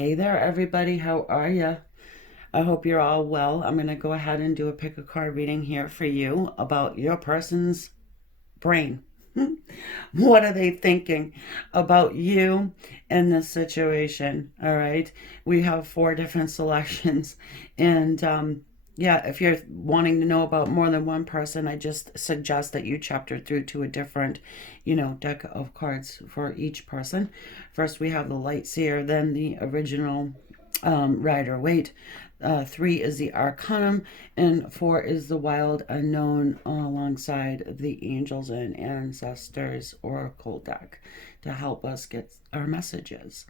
Hey there, everybody. How are you? I hope you're all well. I'm going to go ahead and do a pick a card reading here for you about your person's brain. What are they thinking about you in this situation? All right. We have four different selections. And yeah, if you're wanting to know about more than one person, I just suggest that you chapter through to a different, deck of cards for each person. First, we have the Light Seer, then the original Rider Waite. Three is the Arcanum, and four is the Wild Unknown alongside the Angels and Ancestors Oracle deck to help us get our messages.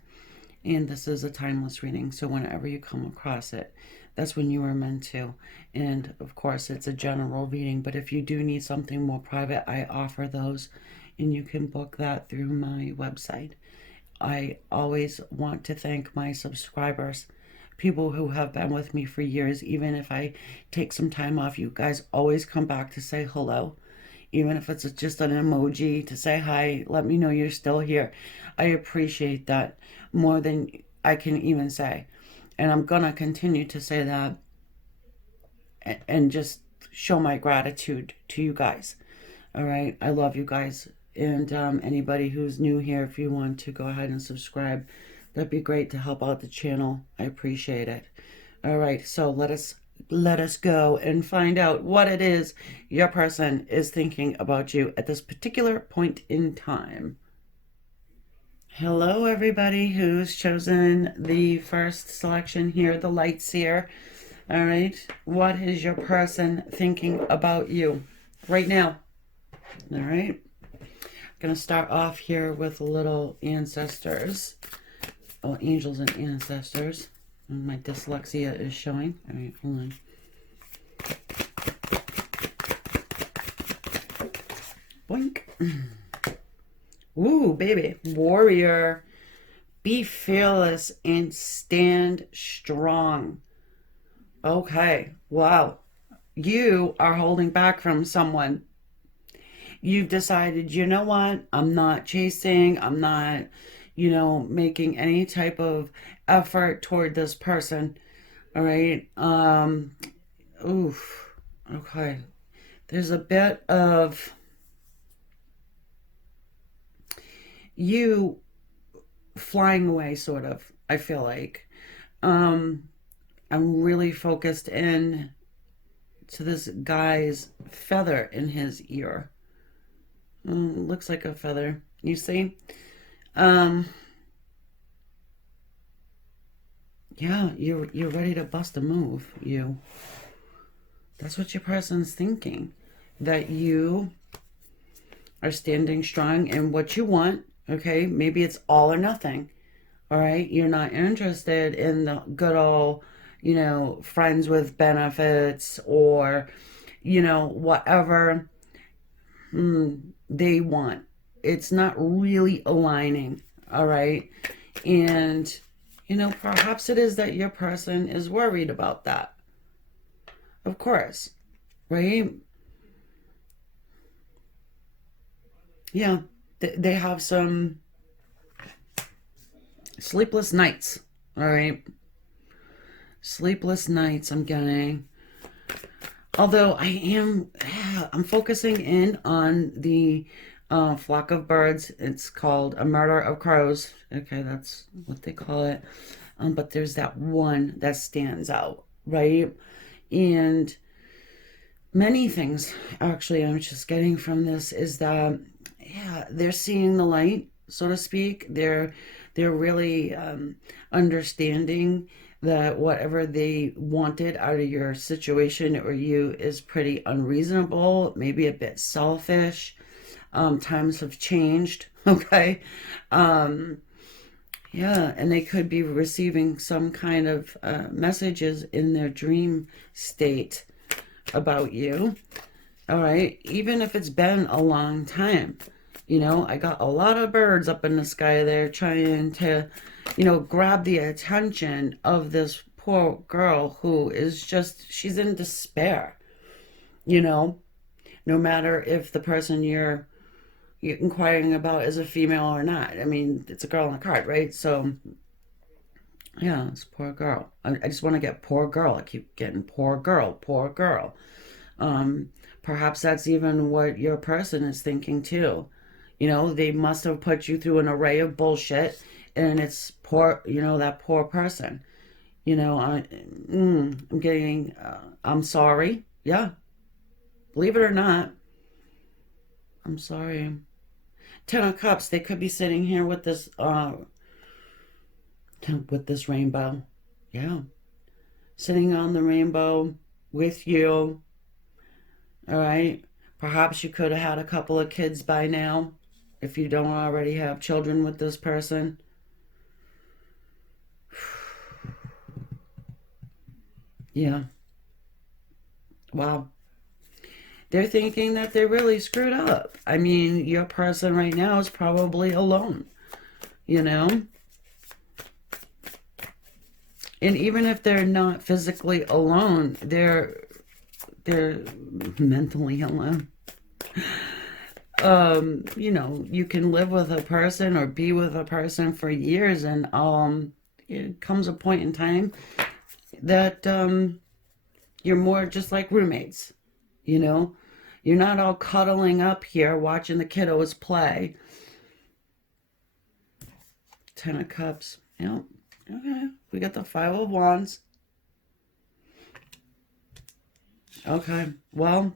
And this is a timeless reading, so whenever you come across it, that's when you were meant to. And of course, it's a general reading, but if you do need something more private, I offer those, and you can book that through my website. I always want to thank my subscribers, people who have been with me for years. Even if I take some time off, you guys always come back to say hello. Even if it's just an emoji to say hi, let me know you're still here. I appreciate that more than I can even say. And I'm going to continue to say that and just show my gratitude to you guys. All right. I love you guys. And anybody who's new here, if you want to go ahead and subscribe, that'd be great to help out the channel. I appreciate it. All right. So let us go and find out what it is your person is thinking about you at this particular point in time. Hello, everybody who's chosen the first selection here, the Light Seer. All right. What is your person thinking about you right now? All right. Going to start off here with a little ancestors. Oh, angels and ancestors. And my dyslexia is showing. All right, hold on. Boink. Ooh, baby. Warrior. Be fearless and stand strong. Okay. Wow. You are holding back from someone. You've decided, you know what? I'm not chasing. I'm not, making any type of effort toward this person. All right. Oof. Okay. There's a bit of you flying away, sort of, I feel like. I'm really focused in to this guy's feather in his ear. Looks like a feather, you see? Yeah, you're ready to bust a move, you. That's what your person's thinking. That you are standing strong in what you want, okay? Maybe it's all or nothing, all right? You're not interested in the good old, friends with benefits or, whatever they want. It's not really aligning, all right? And, perhaps it is that your person is worried about that. Of course, right? Yeah, they have some sleepless nights, all right? Sleepless nights I'm getting. Although I'm focusing in on the flock of birds. It's called a murder of crows. Okay, that's what they call it. But there's that one that stands out, right? And many things, actually, I'm just getting from this is that, yeah, they're seeing the light, so to speak. They're really understanding that whatever they wanted out of your situation or you is pretty unreasonable, maybe a bit selfish. Times have changed, okay? Yeah, and they could be receiving some kind of messages in their dream state about you, all right? Even if it's been a long time. I got a lot of birds up in the sky there trying to, grab the attention of this poor girl who is she's in despair, no matter if the person you're inquiring about is a female or not. I mean, it's a girl on a card, right? So Yeah, it's poor girl. I just want to get poor girl. I keep getting poor girl, poor girl. Um, Perhaps that's even what your person is thinking too. You know, they must have put you through an array of bullshit, and it's poor, that poor person. I'm getting, I'm sorry. Yeah, believe it or not, I'm sorry. Ten of Cups, they could be sitting here with this rainbow. Yeah, sitting on the rainbow with you. All right. Perhaps you could have had a couple of kids by now if you don't already have children with this person. Yeah. Wow. They're thinking that they're really screwed up. I mean, your person right now is probably alone, you know? And even if they're not physically alone, they're mentally alone. You can live with a person or be with a person for years, and it comes a point in time that you're more just like roommates, you know? You're not all cuddling up here watching the kiddos play. Ten of Cups. Yep. Okay. We got the Five of Wands. Okay. Well,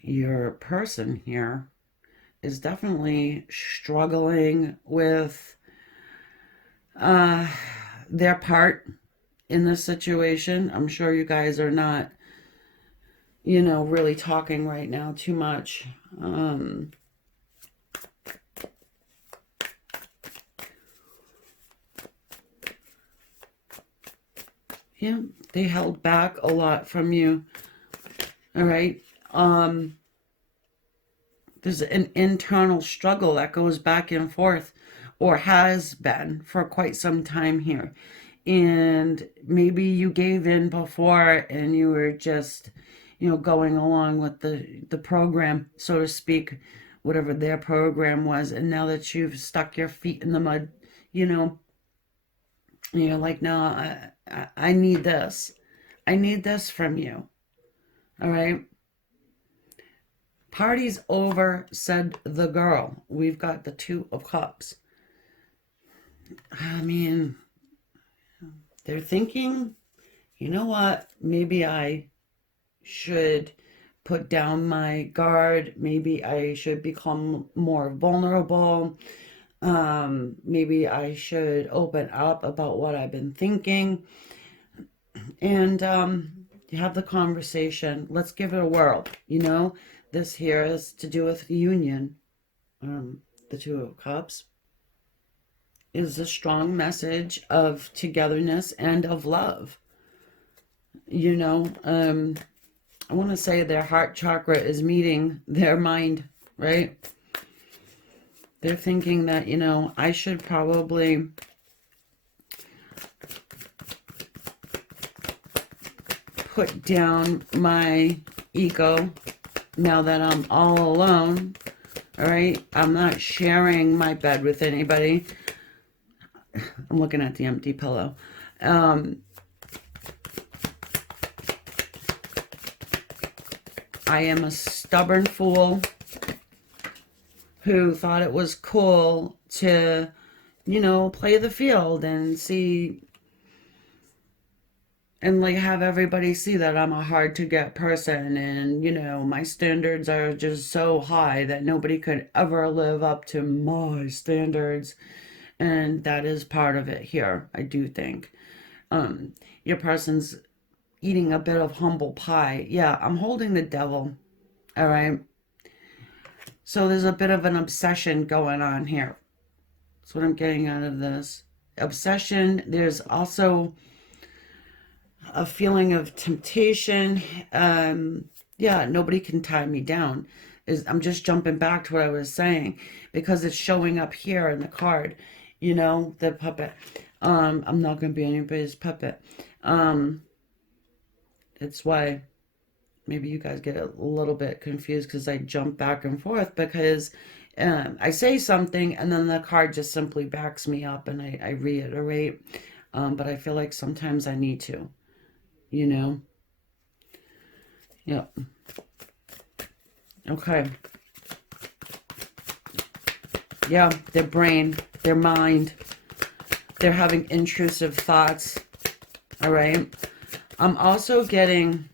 your person here is definitely struggling with their part in this situation. I'm sure you guys are not, really talking right now too much. Yeah, they held back a lot from you. All right. There's an internal struggle that goes back and forth, or has been for quite some time here. And maybe you gave in before and you were just, going along with the program, so to speak, whatever their program was. And now that you've stuck your feet in the mud, you know, you're like, no, I need this. I need this from you. All right. Party's over, said the girl. We've got the Two of Cups. I mean, they're thinking, you know what? Maybe I should put down my guard. Maybe I should become more vulnerable. Maybe I should open up about what I've been thinking and have the conversation. Let's give it a whirl. This here is to do with union. The Two of Cups is a strong message of togetherness and of love. I want to say their heart chakra is meeting their mind, right? They're thinking that, I should probably put down my ego now that I'm all alone. All right. I'm not sharing my bed with anybody. I'm looking at the empty pillow. I am a stubborn fool who thought it was cool to, play the field and see and like have everybody see that I'm a hard to get person, and my standards are just so high that nobody could ever live up to my standards. And that is part of it here, I do think. Your person's eating a bit of humble pie. Yeah, I'm holding the devil. All right. So there's a bit of an obsession going on here. That's what I'm getting out of this. Obsession. There's also a feeling of temptation. Yeah, nobody can tie me down. I'm just jumping back to what I was saying because it's showing up here in the card. The puppet. I'm not going to be anybody's puppet. It's why maybe you guys get a little bit confused because I jump back and forth, because I say something and then the card just simply backs me up and I reiterate. But I feel like sometimes I need to, you know? Yep. Okay. Yeah, their brain, their mind, they're having intrusive thoughts. All right. I'm also getting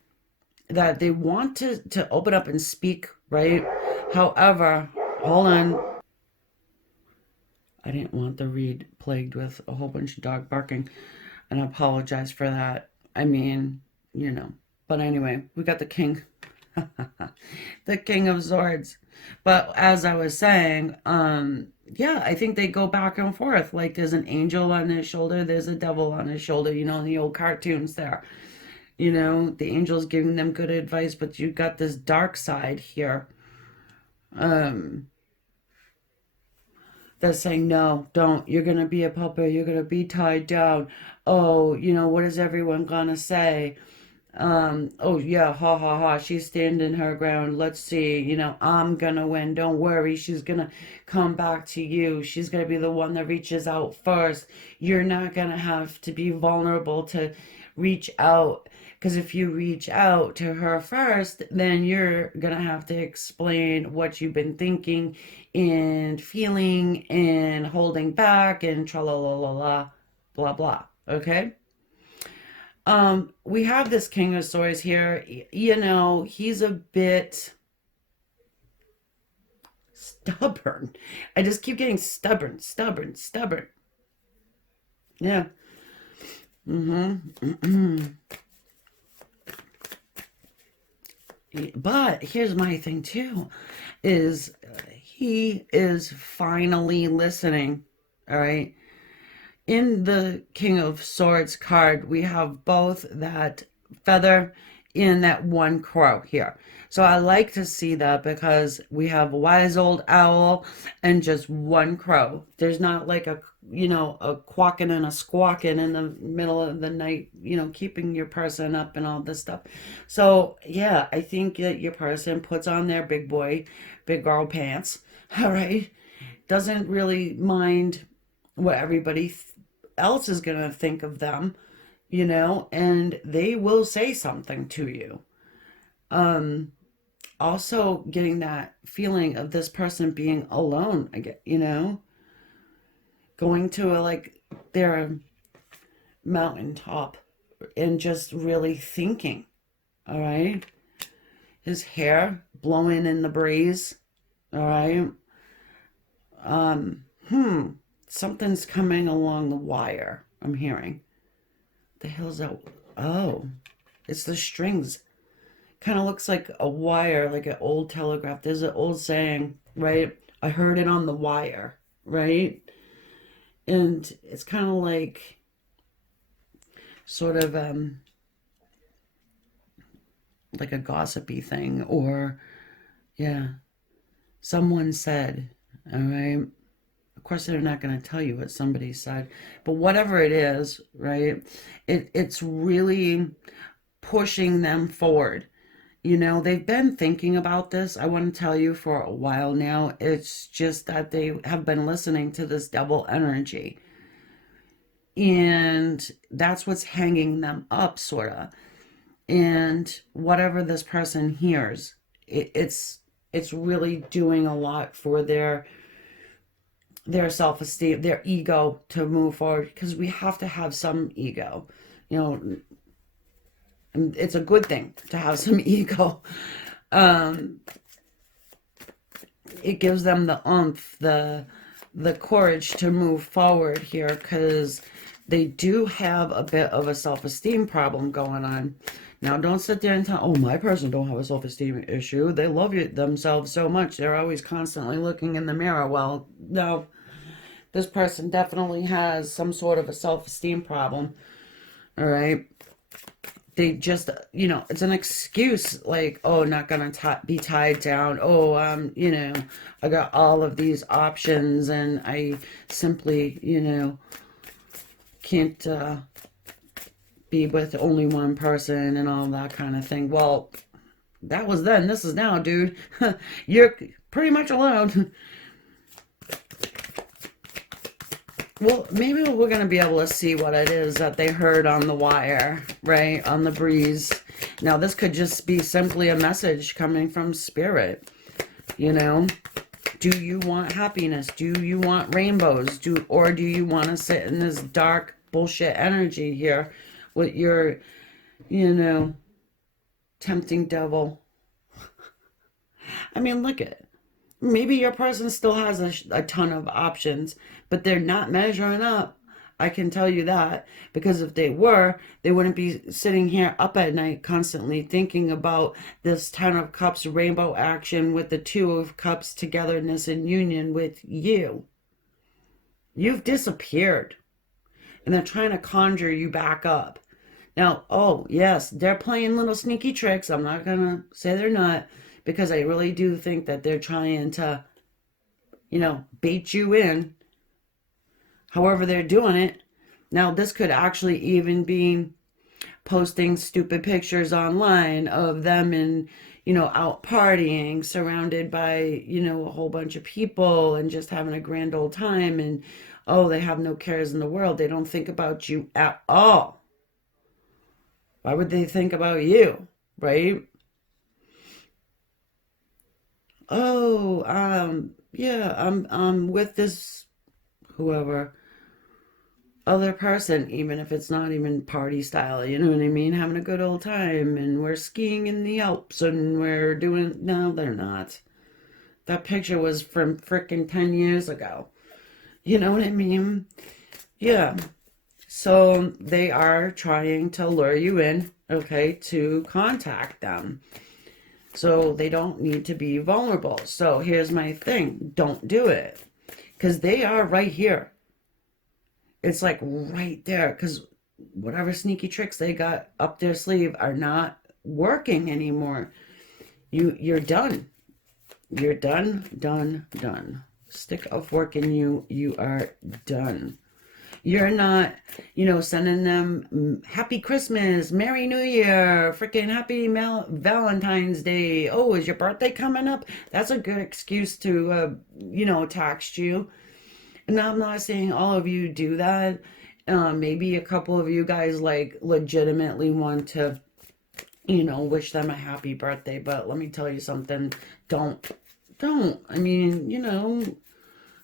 that they want to open up and speak, right? However, hold on. I didn't want the read plagued with a whole bunch of dog barking, and I apologize for that. I mean, you know. But anyway, we got the king. The king of swords. But as I was saying, yeah, I think they go back and forth. Like there's an angel on his shoulder, there's a devil on his shoulder, you know, in the old cartoons there. You know, the angel's giving them good advice, but you got this dark side here. Um, that's saying, no, don't. You're going to be a puppet. You're going to be tied down. Oh, you know, what is everyone going to say? Oh, yeah, ha, ha, ha. She's standing her ground. Let's see. You know, I'm going to win. Don't worry. She's going to come back to you. She's going to be the one that reaches out first. You're not going to have to be vulnerable to reach out. Because if you reach out to her first, then you're going to have to explain what you've been thinking and feeling and holding back and tra la la la la, blah blah. Okay? We have this King of Swords here. You know, he's a bit stubborn. I just keep getting stubborn, stubborn, stubborn. Yeah. Mm-hmm. But here's my thing too, is he is finally listening. All right. In the King of Swords card, we have both that feather and that one crow here. So I like to see that because we have a wise old owl and just one crow. There's not like a, you know, a quacking and a squawking in the middle of the night, you know, keeping your person up and all this stuff. So yeah, I think that your person puts on their big boy, big girl pants, all right? Doesn't really mind what everybody else is going to think of them, you know, and they will say something to you. Also getting that feeling of this person being alone, I get, you know, going to a, like their mountaintop and just really thinking, all right? His hair blowing in the breeze, all right? Something's coming along the wire, I'm hearing. The hell's that? Oh, it's the strings. Kind of looks like a wire, like an old telegraph. There's an old saying, right? I heard it on the wire, right? And it's kind of like sort of like a gossipy thing, or yeah, someone said, all right? Of course, they're not going to tell you what somebody said, but whatever it is, right? It's really pushing them forward. You know, they've been thinking about this, I want to tell you, for a while now. It's just that they have been listening to this double energy. And that's what's hanging them up, sort of. And whatever this person hears, it's really doing a lot for their self-esteem, their ego to move forward, because we have to have some ego. You know, it's a good thing to have some ego. It gives them the oomph, the courage to move forward here, because they do have a bit of a self-esteem problem going on. Now, don't sit there and tell, oh, my person don't have a self-esteem issue. They love themselves so much. They're always constantly looking in the mirror. Well, no, this person definitely has some sort of a self-esteem problem. All right. They just, you know, it's an excuse, like, oh, not gonna be tied down. Oh, you know, I got all of these options and I simply, you know, can't be with only one person and all that kind of thing. Well, that was then. This is now, dude. You're pretty much alone. Well, maybe we're going to be able to see what it is that they heard on the wire, right? On the breeze. Now, this could just be simply a message coming from spirit, you know? Do you want happiness? Do you want rainbows? Or do you want to sit in this dark bullshit energy here with your, you know, tempting devil? I mean, look at it. Maybe your person still has a ton of options, but they're not measuring up. I can tell you that, because if they were, they wouldn't be sitting here up at night constantly thinking about this 10 of cups rainbow action with the 2 of cups togetherness and union with you. You've disappeared, and they're trying to conjure you back up. Now, oh, yes, they're playing little sneaky tricks. I'm not going to say they're not, because I really do think that they're trying to, you know, bait you in. However they're doing it. Now, this could actually even be posting stupid pictures online of them and, you know, out partying, surrounded by, you know, a whole bunch of people and just having a grand old time. And, oh, they have no cares in the world. They don't think about you at all. Why would they think about you, right? Oh, yeah, I'm with this whoever other person, even if it's not even party style, you know what I mean? Having a good old time, and we're skiing in the Alps, and we're doing, no, they're not. That picture was from frickin' 10 years ago. You know what I mean? Yeah. So they are trying to lure you in, okay, to contact them. So they don't need to be vulnerable. So here's my thing. Don't do it. Because they are right here. It's like right there. Because whatever sneaky tricks they got up their sleeve are not working anymore. You're done. You're done, done, done. Stick a fork in you. You are done. You're not, you know, sending them Happy Christmas, Merry New Year, freaking Happy Valentine's Day. Oh, is your birthday coming up? That's a good excuse to, you know, text you. And I'm not saying all of you do that. Maybe a couple of you guys, like, legitimately want to, you know, wish them a happy birthday. But let me tell you something. Don't. I mean, you know,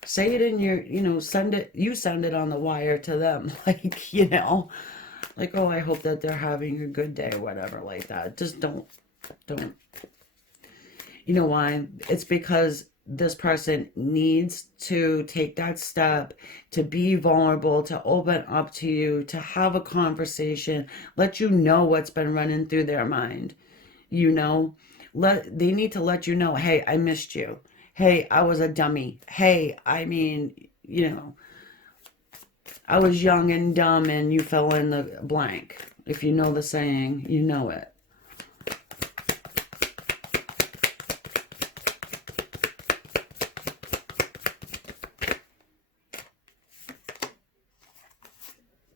say it in your, you know, send it on the wire to them. Like, you know, like, oh, I hope that they're having a good day, whatever, like that. Just don't. You know why? It's because this person needs to take that step to be vulnerable, to open up to you, to have a conversation, let you know what's been running through their mind. You know, they need to let you know, hey, I missed you. Hey, I was a dummy. Hey, I mean, you know, I was young and dumb and you fill in the blank. If you know the saying, you know it.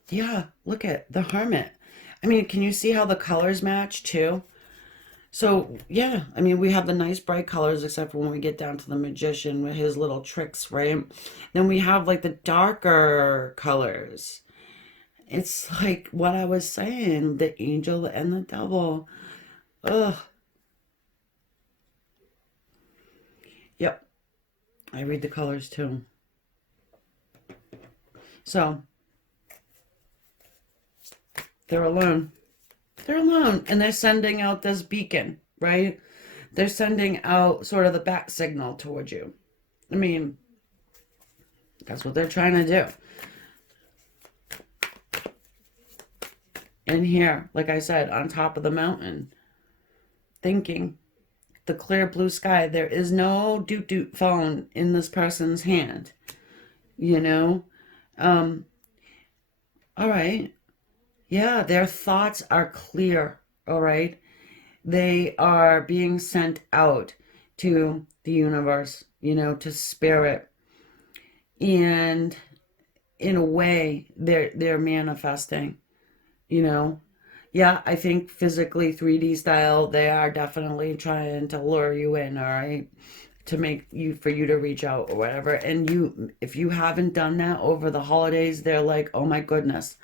Yeah, look at the Hermit. I mean, can you see how the colors match too? So, yeah, I mean, we have the nice bright colors, except for when we get down to the Magician with his little tricks, right? Then we have like the darker colors. It's like what I was saying, the angel and the devil. Ugh. Yep, I read the colors too. So, they're alone. They're alone, and they're sending out this beacon, right? They're sending out sort of the bat signal towards you. I mean, that's what they're trying to do. And here, like I said, on top of the mountain, thinking, the clear blue sky, there is no doot-doot phone in this person's hand, you know? Um, all right. Yeah, their thoughts are clear, all right? They are being sent out to the universe, you know, to spirit. And in a way, they're manifesting, you know. Yeah, I think physically 3D style, they are definitely trying to lure you in, all right? to make you, for you to reach out or whatever. And you, if you haven't done that over the holidays, they're like, oh my goodness,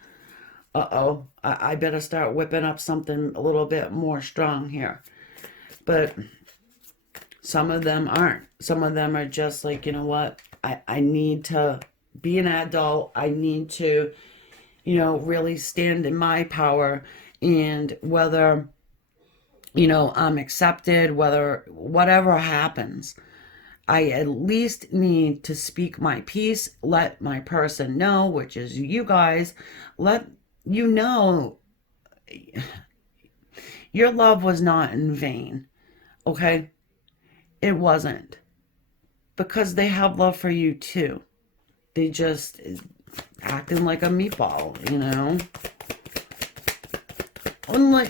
uh-oh, I better start whipping up something a little bit more strong here. But some of them aren't. Some of them are just like, you know what, I need to be an adult. I need to, you know, really stand in my power. And whether, you know, I'm accepted, whether whatever happens, I at least need to speak my piece, let my person know, which is you guys, let you know your love was not in vain, okay? It wasn't. Because they have love for you too. They just acting like a meatball, you know?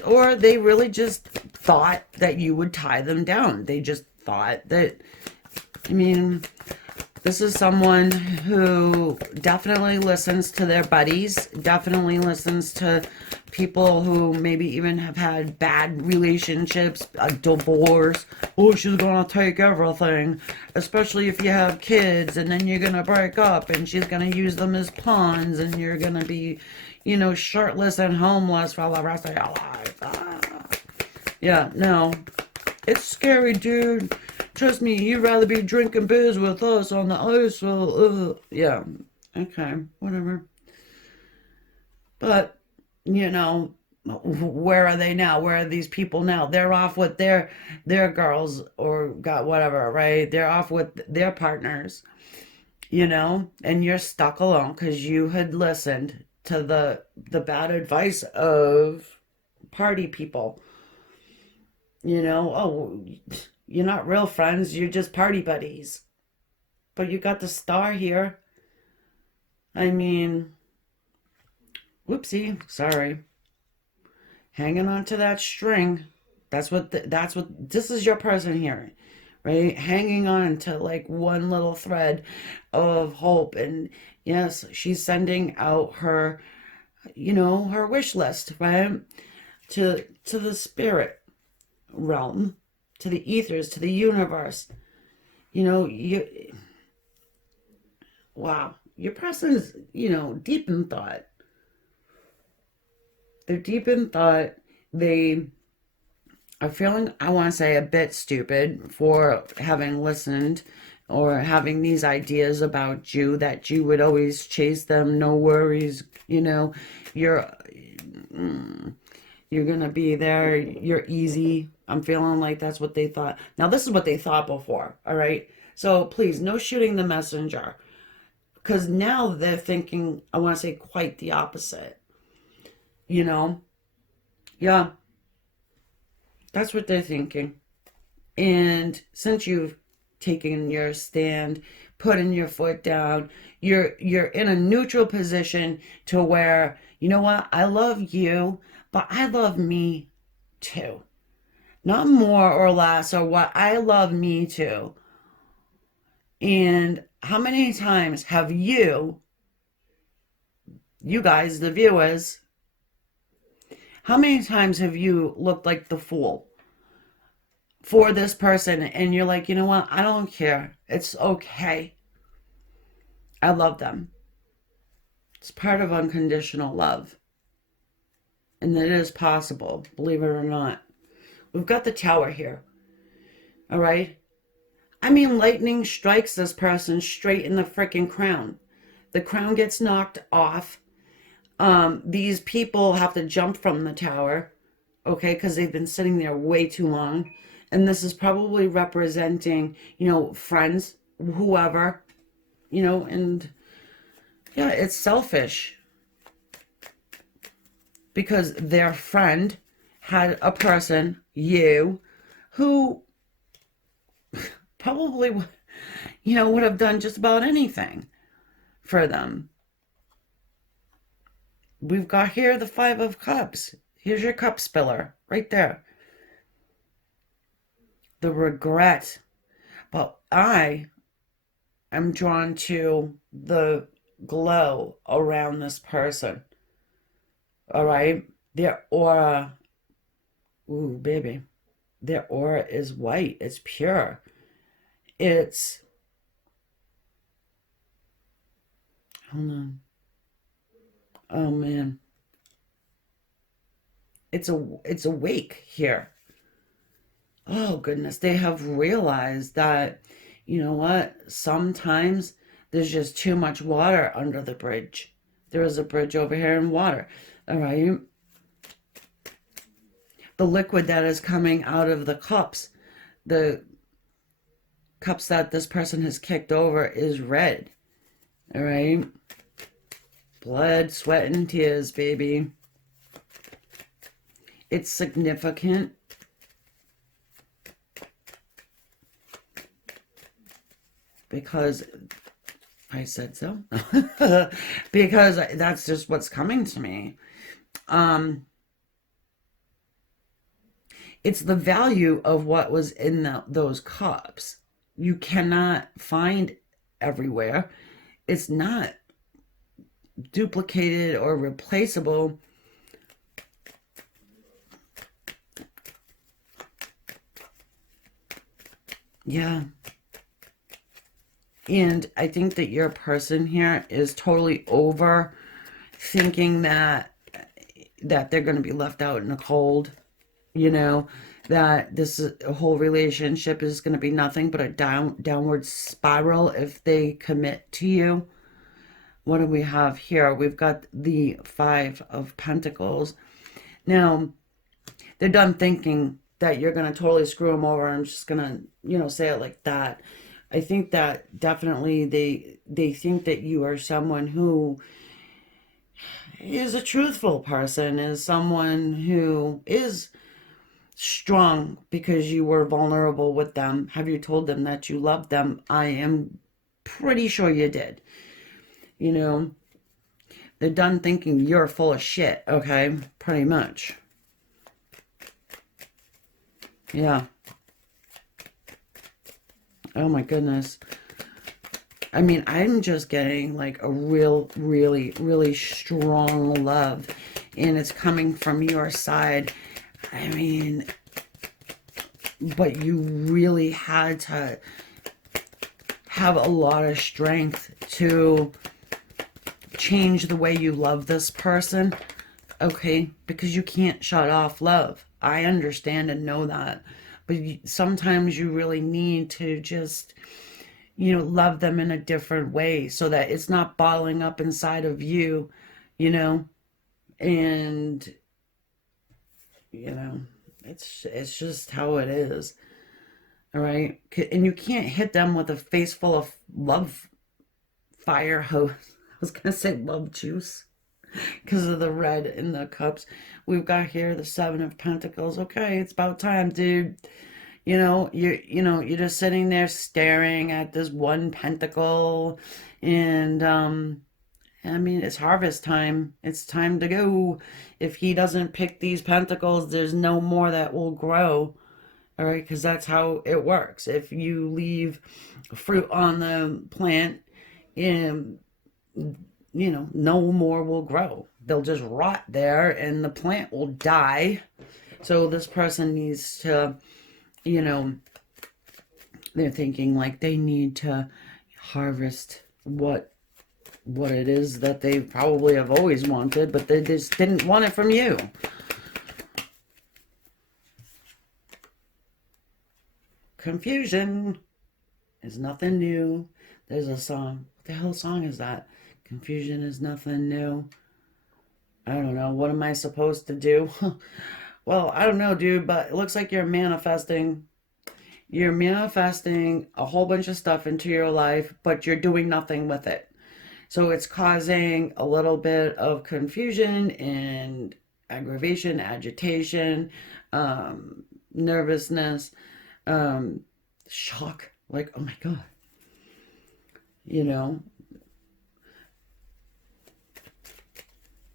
Or they really just thought that you would tie them down. They just thought that, I mean, this is someone who definitely listens to their buddies, definitely listens to people who maybe even have had bad relationships, a divorce. Oh, she's gonna take everything, especially if you have kids, and then you're gonna break up, and she's gonna use them as pawns, and you're gonna be, you know, shirtless and homeless for the rest of your life. Yeah, no, it's scary, dude. Trust me, you'd rather be drinking beers with us on the ice. Yeah, okay, whatever. But, you know, where are they now? Where are these people now? They're off with their girls or got whatever, right? They're off with their partners, you know, and you're stuck alone because you had listened to the bad advice of party people. You know, oh, you're not real friends, you're just party buddies. But you got the star here. I mean, whoopsie, sorry. Hanging on to that string. That's what this is, your person here, right? Hanging on to like one little thread of hope. And yes, she's sending out her, you know, her wish list, right? To the spirit realm, to the ethers, to the universe. You know, wow, your person's, you know, deep in thought. They're deep in thought. They are feeling, I want to say, a bit stupid for having listened or having these ideas about you, that you would always chase them, no worries, you know, you're you're gonna be there, you're easy. I'm feeling like that's what they thought. Now, this is what they thought before, all right? So please, no shooting the messenger. Because now they're thinking, I want to say, quite the opposite. You know? Yeah, that's what they're thinking. And since you've taken your stand, putting your foot down, you're in a neutral position to where, you know what, I love you, but I love me too. Not more or less, or what, I love me too. And how many times have you guys, the viewers, how many times have you looked like the fool for this person, and you're like, you know what, I don't care. It's okay. I love them. It's part of unconditional love. And it is possible, believe it or not. We've got the tower here. All right? I mean, lightning strikes this person straight in the freaking crown. The crown gets knocked off. These people have to jump from the tower, okay, because they've been sitting there way too long. And this is probably representing, you know, friends, whoever, you know, and yeah, it's selfish because their friend had a person, you, who probably, you know, would have done just about anything for them. We've got here the Five of Cups. Here's your cup spiller right there. The regret. But I am drawn to the glow around this person. All right? Their aura. Ooh, baby. Their aura is white. It's pure. It's, hold on. Oh man. It's awake here. Oh goodness, they have realized that, you know what? Sometimes there's just too much water under the bridge. There is a bridge over here in water. All right. The liquid that is coming out of the cups that this person has kicked over is red. All right. Blood, sweat, and tears, baby. It's significant. Because I said so. Because that's just what's coming to me. It's the value of what was in those cups. You cannot find everywhere. It's not duplicated or replaceable. Yeah. And I think that your person here is totally over thinking that they're going to be left out in the cold, you know, that this whole relationship is going to be nothing but a downward spiral if they commit to you. What do we have here? We've got the Five of Pentacles. Now, they're done thinking that you're going to totally screw them over. I'm just going to, you know, say it like that. I think that definitely they think that you are someone who is a truthful person, is someone who is strong because you were vulnerable with them. Have you told them that you love them? I am pretty sure you did. You know, they're done thinking you're full of shit, okay? Pretty much. Yeah. Oh my goodness. I mean, I'm just getting like a really strong love, and it's coming from your side. I mean, but you really had to have a lot of strength to change the way you love this person, okay? Because you can't shut off love. I understand and know that. But sometimes you really need to just, you know, love them in a different way so that it's not bottling up inside of you, you know? And, you know, it's just how it is. All right? And you can't hit them with a face full of love fire hose. I was going to say love juice because of the red in the cups. We've got here the Seven of Pentacles. Okay, it's about time, dude. You know, you're just sitting there staring at this one pentacle, and I mean, it's harvest time. It's time to go. If he doesn't pick these pentacles, there's no more that will grow. All right, because that's how it works. If you leave fruit on the plant, and you know, no more will grow. They'll just rot there and the plant will die. So this person needs to, you know, they're thinking like they need to harvest what it is that they probably have always wanted, but they just didn't want it from you. Confusion is nothing new. There's a song. What the hell song is that? Confusion is nothing new. I don't know. What am I supposed to do? Well, I don't know, dude, but it looks like you're manifesting. You're manifesting a whole bunch of stuff into your life, but you're doing nothing with it. So it's causing a little bit of confusion and aggravation, agitation, nervousness, shock. Like, oh my God. You know,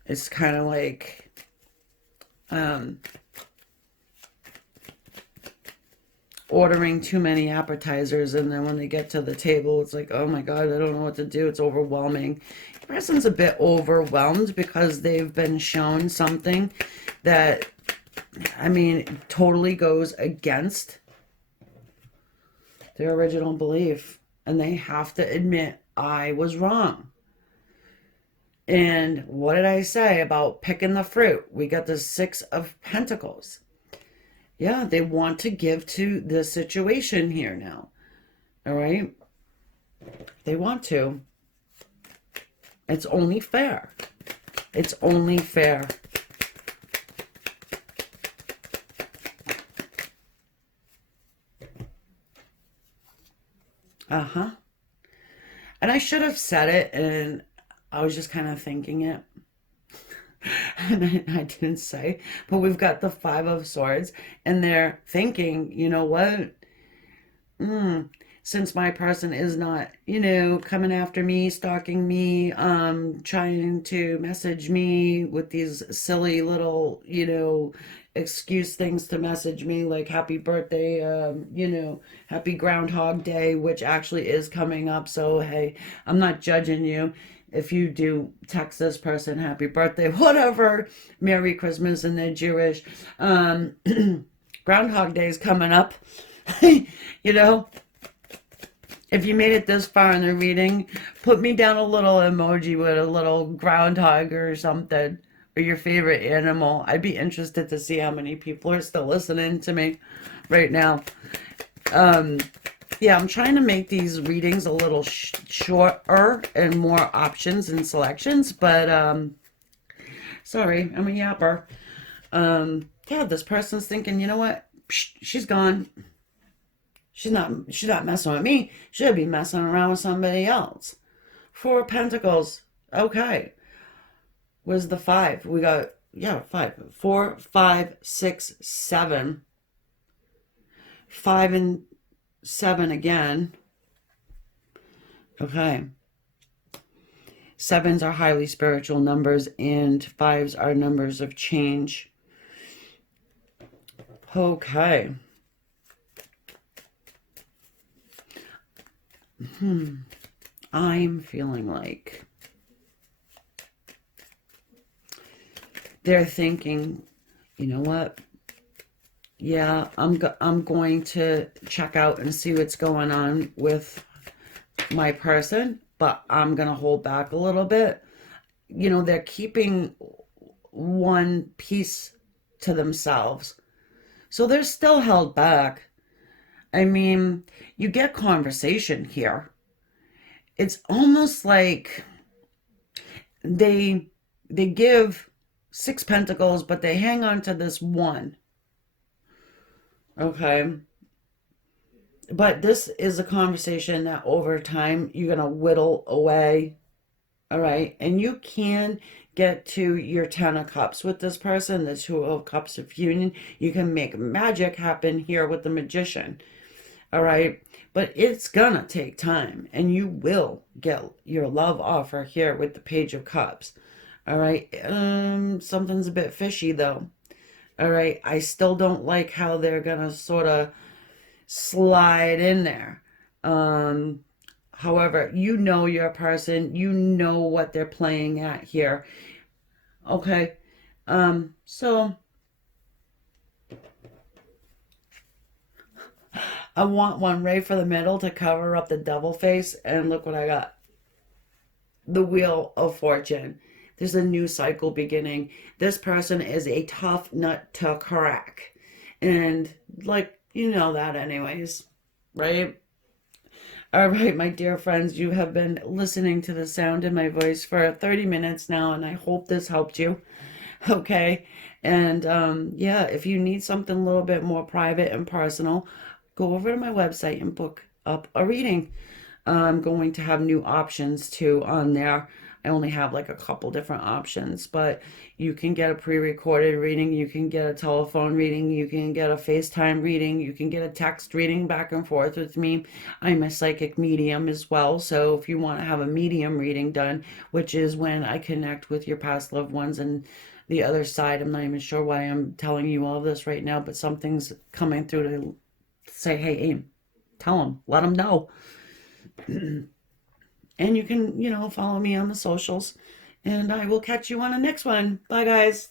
it's kind of like, ordering too many appetizers, and then when they get to the table, it's like, oh my God, I don't know what to do. It's overwhelming. The person's a bit overwhelmed because they've been shown something that, I mean, totally goes against their original belief. And they have to admit, I was wrong. And what did I say about picking the fruit? We got the Six of Pentacles. Yeah, they want to give to the situation here now. All right? They want to. It's only fair. It's only fair. Uh-huh. And I should have said it, and I was just kind of thinking it. And I didn't say. But we've got the Five of Swords, and they're thinking, you know what? Since my person is not, coming after me, stalking me, trying to message me with these silly little, excuse things to message me, like happy birthday, happy Groundhog Day, which actually is coming up. So, hey, I'm not judging you. If you do text this person happy birthday, whatever, Merry Christmas, and they're Jewish, Groundhog Day is coming up. If you made it this far in the reading, put me down a little emoji with a little groundhog or something, or your favorite animal. I'd be interested to see how many people are still listening to me right now. Yeah, I'm trying to make these readings a little shorter and more options and selections, but sorry, I'm a yapper. Yeah, this person's thinking, you know what? Psh, she's gone. She's not messing with me. She'll be messing around with somebody else. Four of Pentacles. Okay. Where's the five? We got, yeah, five. 4, 5, 6, 7. 5 and 7 again. Okay. 7s are highly spiritual numbers, and 5s are numbers of change. Okay. I'm feeling like they're thinking, you know what? Yeah, I'm going to check out and see what's going on with my person, but I'm going to hold back a little bit. They're keeping one piece to themselves. So they're still held back. I mean, you get conversation here. It's almost like they give 6 pentacles, but they hang on to this one. Okay. But this is a conversation that over time you're going to whittle away. All right. And you can get to your 10 of Cups with this person, the 2 of Cups of union. You can make magic happen here with the Magician. All right. But it's going to take time, and you will get your love offer here with the Page of Cups. All right. Something's a bit fishy though. All right. I still don't like how they're going to sort of slide in there. However, you know your person, you know what they're playing at here. Okay. So I want one right for the middle to cover up the devil face, and look what I got. The Wheel of Fortune. There's a new cycle beginning. This person is a tough nut to crack. And, like, you know that anyways, right? All right, my dear friends, you have been listening to the sound in my voice for 30 minutes now, and I hope this helped you. Okay? And, yeah, if you need something a little bit more private and personal, go over to my website and book up a reading. I'm going to have new options too on there. I only have like a couple different options, but you can get a pre-recorded reading, you can get a telephone reading, you can get a FaceTime reading, you can get a text reading back and forth with me. I'm a psychic medium as well, so if you want to have a medium reading done, which is when I connect with your past loved ones and the other side, I'm not even sure why I'm telling you all this right now, but something's coming through to say, hey, Aim, tell them, let them know. And you can, follow me on the socials. And I will catch you on the next one. Bye, guys.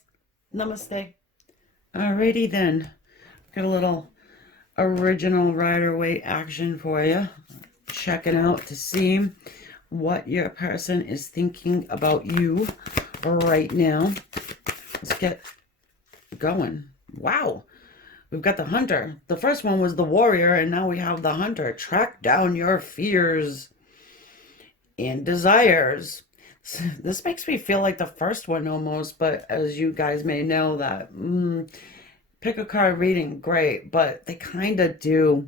Namaste. Alrighty then. Got a little original Rider-Waite action for you. Checking out to see what your person is thinking about you right now. Let's get going. Wow. We've got the Hunter. The first one was the Warrior, and now we have the Hunter. Track down your fears and desires. This makes me feel like the first one almost, but as you guys may know that pick a card reading, great, but they kind of do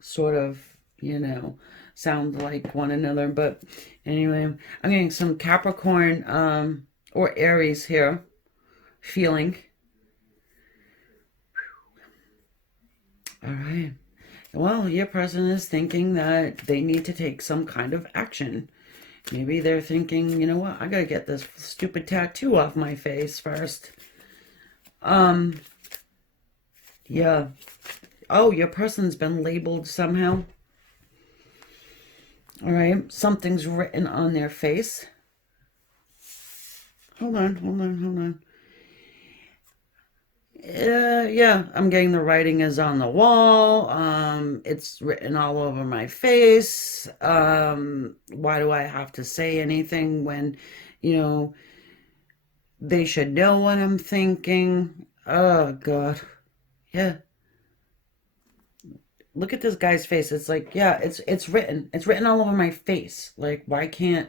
sort of, you know, sound like one another. But anyway, I'm getting some Capricorn or Aries here feeling. All right. Well, your person is thinking that they need to take some kind of action. Maybe they're thinking, you know what, I gotta get this stupid tattoo off my face first. Yeah. Oh, your person's been labeled somehow. All right. Something's written on their face. Hold on. Yeah, I'm getting the writing is on the wall. It's written all over my face. Why do I have to say anything when, you know, they should know what I'm thinking? Oh, God. Yeah. Look at this guy's face. It's like, yeah, it's written. It's written all over my face. Like, why can't,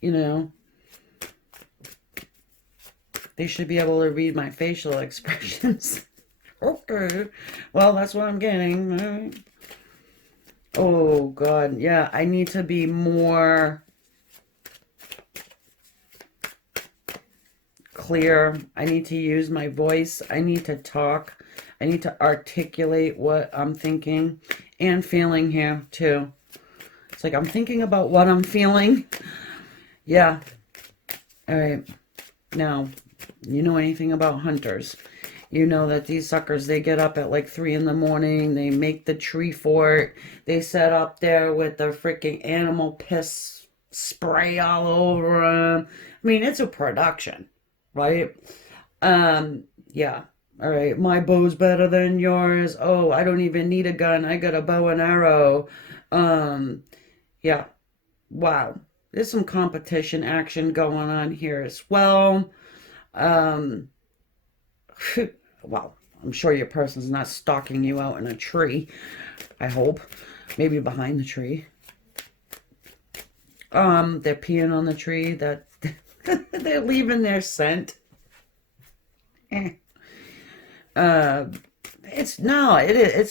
you know, they should be able to read my facial expressions. Okay. Well, that's what I'm getting. Oh, God. Yeah, I need to be more clear. I need to use my voice. I need to talk. I need to articulate what I'm thinking and feeling here, too. It's like I'm thinking about what I'm feeling. Yeah. All right. Now, you know anything about hunters, you know that these suckers, they get up at like 3 in the morning, they make the tree fort, they set up there with the freaking animal piss spray all over them. I mean, it's a production, right? Yeah. All right, my bow's better than yours. Oh, I don't even need a gun, I got a bow and arrow. Yeah. Wow. There's some competition action going on here as well. Well, I'm sure your person's not stalking you out in a tree. I hope. Maybe behind the tree. They're peeing on the tree. That they're leaving their scent. It's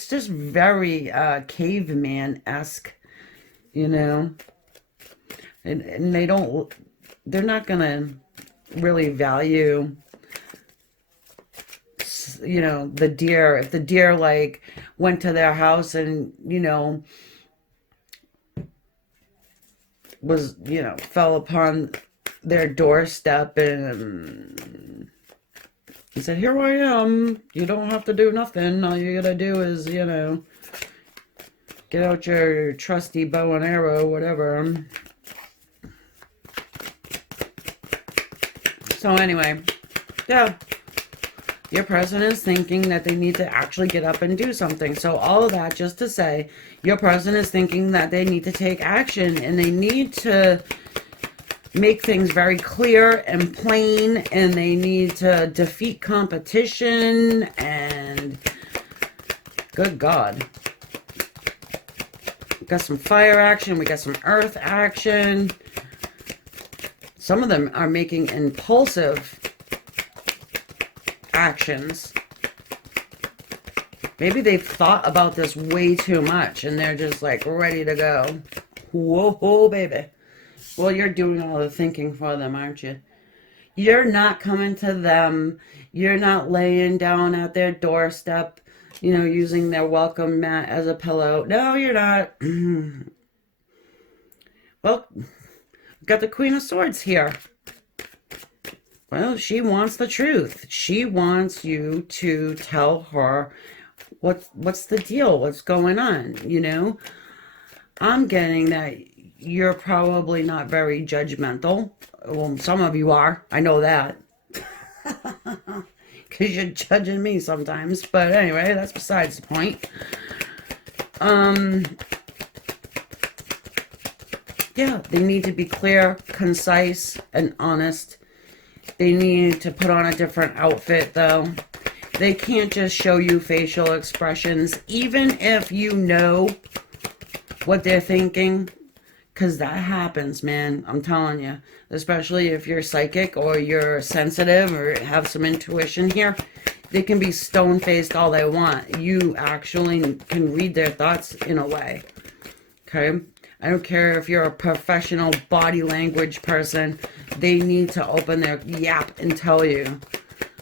just very caveman-esque, you know. And they're not gonna really value, you know, the deer. If the deer like went to their house and, you know, was, you know, fell upon their doorstep and he said, here I am, you don't have to do nothing, all you gotta do is, you know, get out your trusty bow and arrow, whatever. So anyway, yeah, your person is thinking that they need to actually get up and do something. So all of that just to say, your person is thinking that they need to take action and they need to make things very clear and plain, and they need to defeat competition. And good God, we got some fire action, we got some earth action. Some of them are making impulsive actions. Maybe they've thought about this way too much and they're just like ready to go. Whoa, baby. Well, you're doing all the thinking for them, aren't you? You're not coming to them. You're not laying down at their doorstep, you know, using their welcome mat as a pillow. No, you're not. Well, got the Queen of Swords here. Well, she wants the truth. She wants you to tell her what's the deal, what's going on, you know? I'm getting that you're probably not very judgmental. Well, some of you are. I know that. Because you're judging me sometimes. But anyway, that's besides the point. Yeah, they need to be clear, concise, and honest. They need to put on a different outfit, though. They can't just show you facial expressions, even if you know what they're thinking, because that happens, man. I'm telling you. Especially if you're psychic or you're sensitive or have some intuition here. They can be stone-faced all they want. You actually can read their thoughts in a way. Okay? I don't care if you're a professional body language person. They need to open their yap and tell you.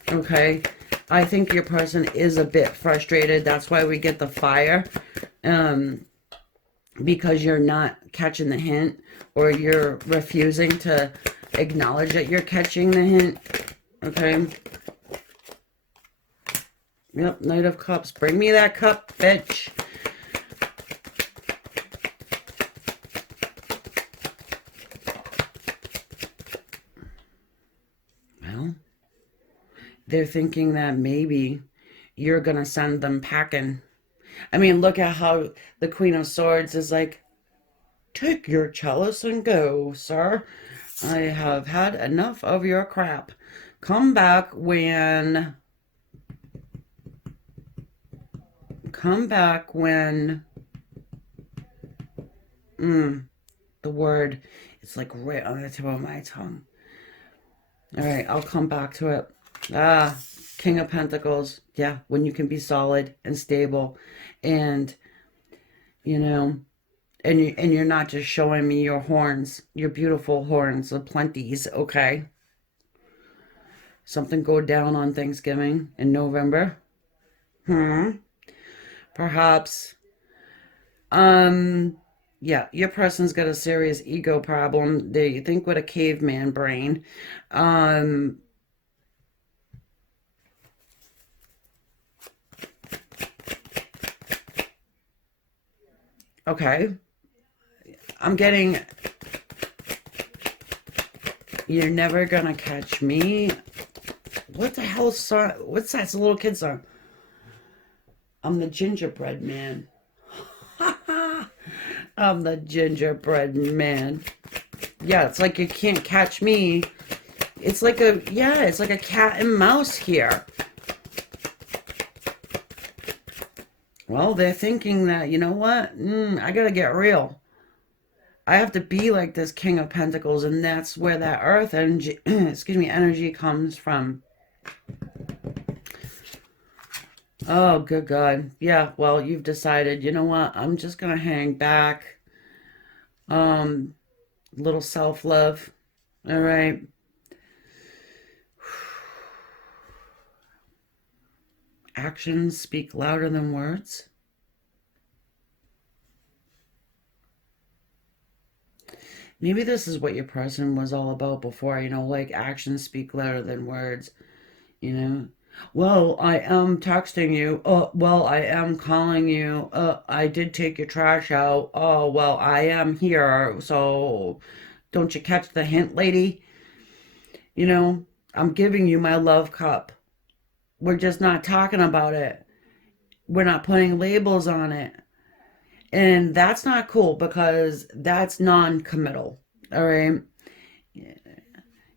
Okay? I think your person is a bit frustrated. That's why we get the fire. Because you're not catching the hint, or you're refusing to acknowledge that you're catching the hint. Okay? Yep, Knight of Cups. Bring me that cup, bitch. Well, they're thinking that maybe you're going to send them packing. I mean, look at how the Queen of Swords is like, take your chalice and go, sir. I have had enough of your crap. Come back when... the word, it's like right on the tip of my tongue. All right, I'll come back to it. King of Pentacles. Yeah, when you can be solid and stable, and you know, and you're not just showing me your horns, your beautiful horns, the plenties. Okay. Something go down on Thanksgiving in November. Perhaps. Yeah, your person's got a serious ego problem. They think with a caveman brain. Okay. I'm getting, you're never gonna catch me. What the hell song? What's that? It's a little kid song. I'm the gingerbread man. I'm the gingerbread man. Yeah, it's like you can't catch me. It's like it's like a cat and mouse here. Well, they're thinking that, you know what? I gotta get real. I have to be like this King of Pentacles, and that's where that earth energy, excuse me, energy comes from. Oh, good God. Yeah, well, you've decided, you know what? I'm just gonna hang back. Little self-love. All right. Actions speak louder than words. Maybe this is what your person was all about before, like actions speak louder than words, you know. Well, I am texting you. Oh, well, I am calling you. I did take your trash out. Oh, well, I am here. So don't you catch the hint, lady? I'm giving you my love cup. We're just not talking about it. We're not putting labels on it. And that's not cool because that's non-committal. All right.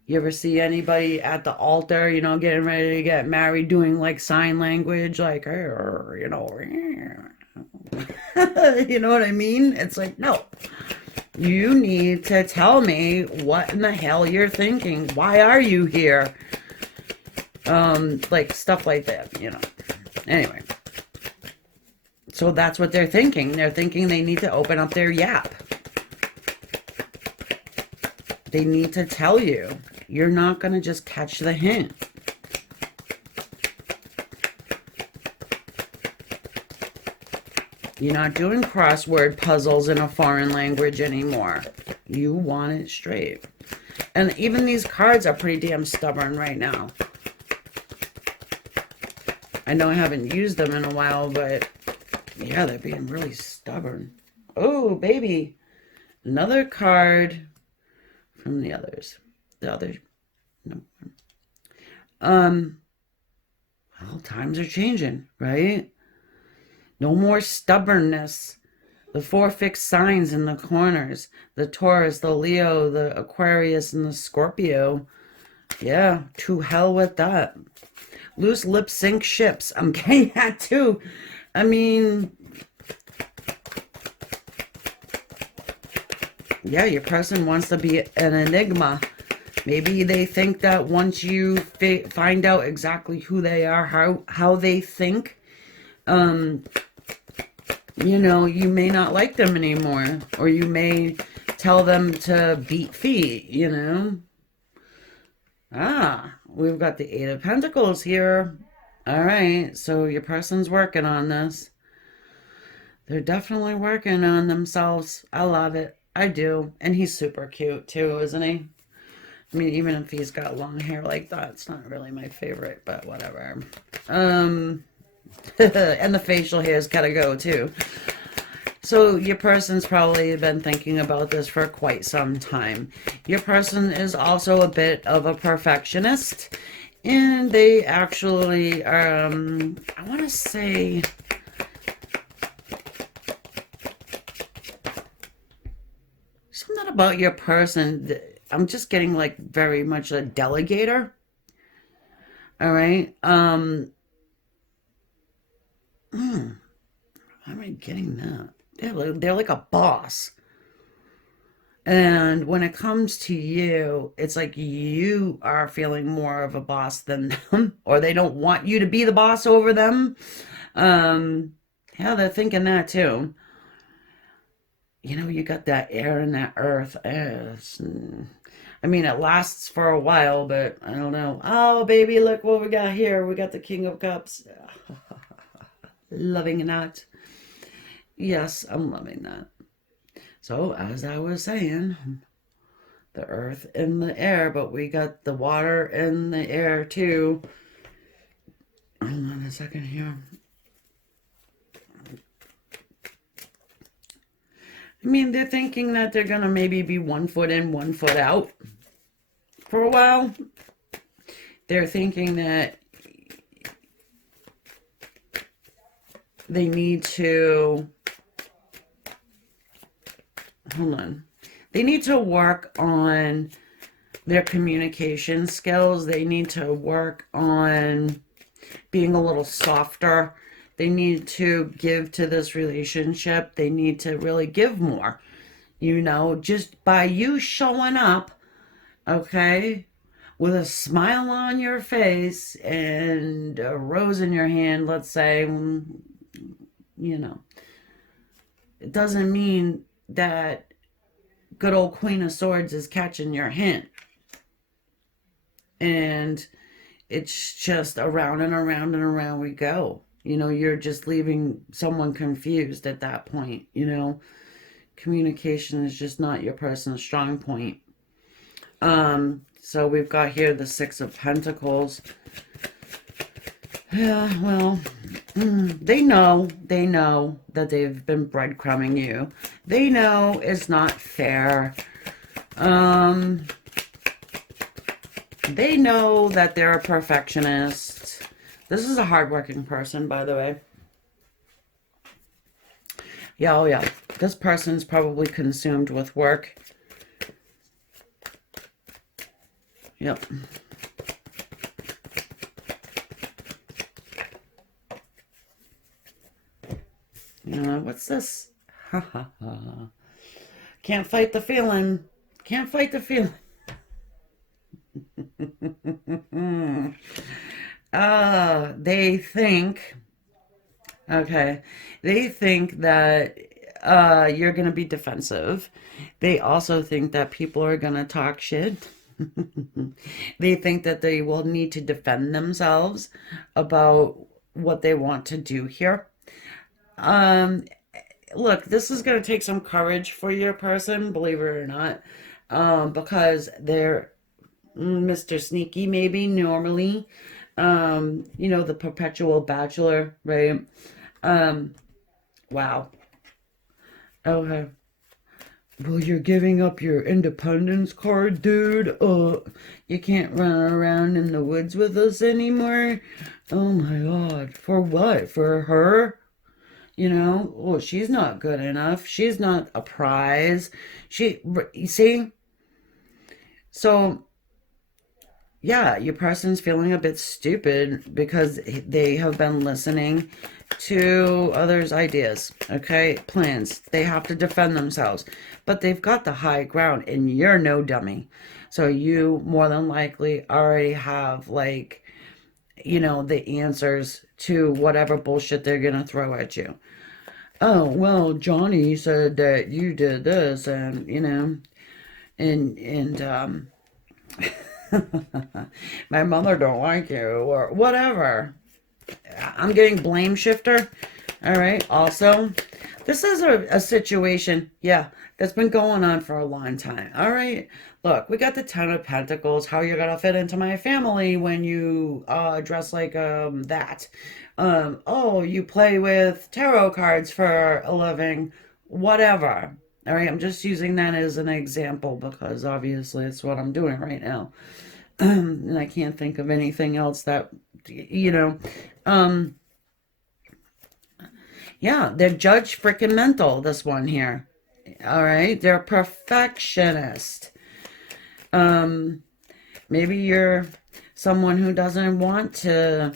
You ever see anybody at the altar, getting ready to get married, doing like sign language, like, you know what I mean? It's like, no. You need to tell me what in the hell you're thinking. Why are you here? Like stuff like that, Anyway. So that's what they're thinking. They're thinking they need to open up their yap. They need to tell you. You're not going to just catch the hint. You're not doing crossword puzzles in a foreign language anymore. You want it straight. And even these cards are pretty damn stubborn right now. I know I haven't used them in a while, but yeah, they're being really stubborn. Oh, baby. Another card from the others. The other. No. Well, times are changing, right? No more stubbornness. The four fixed signs in the corners. The Taurus, the Leo, the Aquarius, and the Scorpio. Yeah, to hell with that. Loose lips sink ships. I'm getting that too. I mean, yeah, your person wants to be an enigma. Maybe they think that once you find out exactly who they are, how they think, you know, you may not like them anymore. Or you may tell them to beat feet, you know. Ah, we've got the Eight of Pentacles here. All right, so your person's working on this. They're definitely working on themselves. I love it. I do. And he's super cute too, isn't he? I mean, even if he's got long hair like that, it's not really my favorite, but whatever. And the facial hair's gotta go too. So your person's probably been thinking about this for quite some time. Your person is also a bit of a perfectionist. And they actually, I want to say, something about your person. I'm just getting like very much a delegator. All right. How am I getting that? They're like a boss. And when it comes to you, it's like you are feeling more of a boss than them, or they don't want you to be the boss over them. Yeah, they're thinking that too. You know, you got that air and that earth. I mean, it lasts for a while, but I don't know. Oh, baby, look what we got here. We got the King of Cups. Loving that. Yes, I'm loving that. So, as I was saying, the earth and the air, but we got the water and the air too. Hold on a second here. I mean, they're thinking that they're going to maybe be 1 foot in, 1 foot out for a while. They're thinking that they need to, hold on, they need to work on their communication skills. They need to work on being a little softer. They need to give to this relationship. They need to really give more. You know, just by you showing up, okay, with a smile on your face and a rose in your hand, let's say, you know, it doesn't mean that good old Queen of Swords is catching your hint. And it's just around and around and around we go. You know, you're just leaving someone confused at that point, you know. Communication is just not your person's strong point. So we've got here the Six of Pentacles. Yeah, well, they know that they've been breadcrumbing you. They know it's not fair. They know that they're a perfectionist. This is a hardworking person, by the way. Yeah, oh yeah. This person's probably consumed with work. Yep. What's this? Ha ha ha. Can't fight the feeling. Can't fight the feeling. They think, okay, they think that you're going to be defensive. They also think that people are going to talk shit. They think that they will need to defend themselves about what they want to do here. Look, this is going to take some courage for your person, believe it or not, because they're Mr. Sneaky, maybe, normally. You know, the perpetual bachelor, right? Wow. Okay. Well, you're giving up your independence card, dude. You can't run around in the woods with us anymore. Oh my God. For what? For her? You know, oh, she's not good enough. She's not a prize. You see? So, yeah, your person's feeling a bit stupid because they have been listening to others' ideas, okay? Plans. They have to defend themselves, but they've got the high ground, and you're no dummy. So, you more than likely already have, like, the answers to whatever bullshit they're gonna throw at you. Oh, well, Johnny said that you did this, and and my mother don't like you, or whatever. I'm getting blame shifter. All right. Also, this is a situation, yeah, that's been going on for a long time. All right. Look, we got the Ten of Pentacles. How you're gonna fit into my family when you dress like that? Oh, you play with tarot cards for a living, whatever. All right. I'm just using that as an example because obviously it's what I'm doing right now. And I can't think of anything else that, you know, um, yeah, they're judge freaking mental, this one here. All right, they're perfectionist. Um, Maybe you're someone who doesn't want to,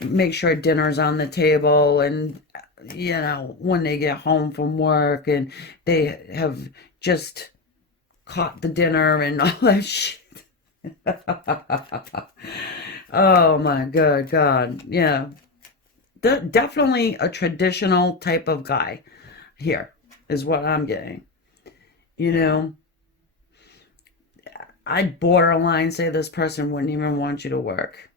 make sure dinner's on the table and, when they get home from work and they have just caught the dinner and all that shit. Oh my good God. Yeah. Definitely a traditional type of guy here is what I'm getting. You know, I'd borderline say this person wouldn't even want you to work.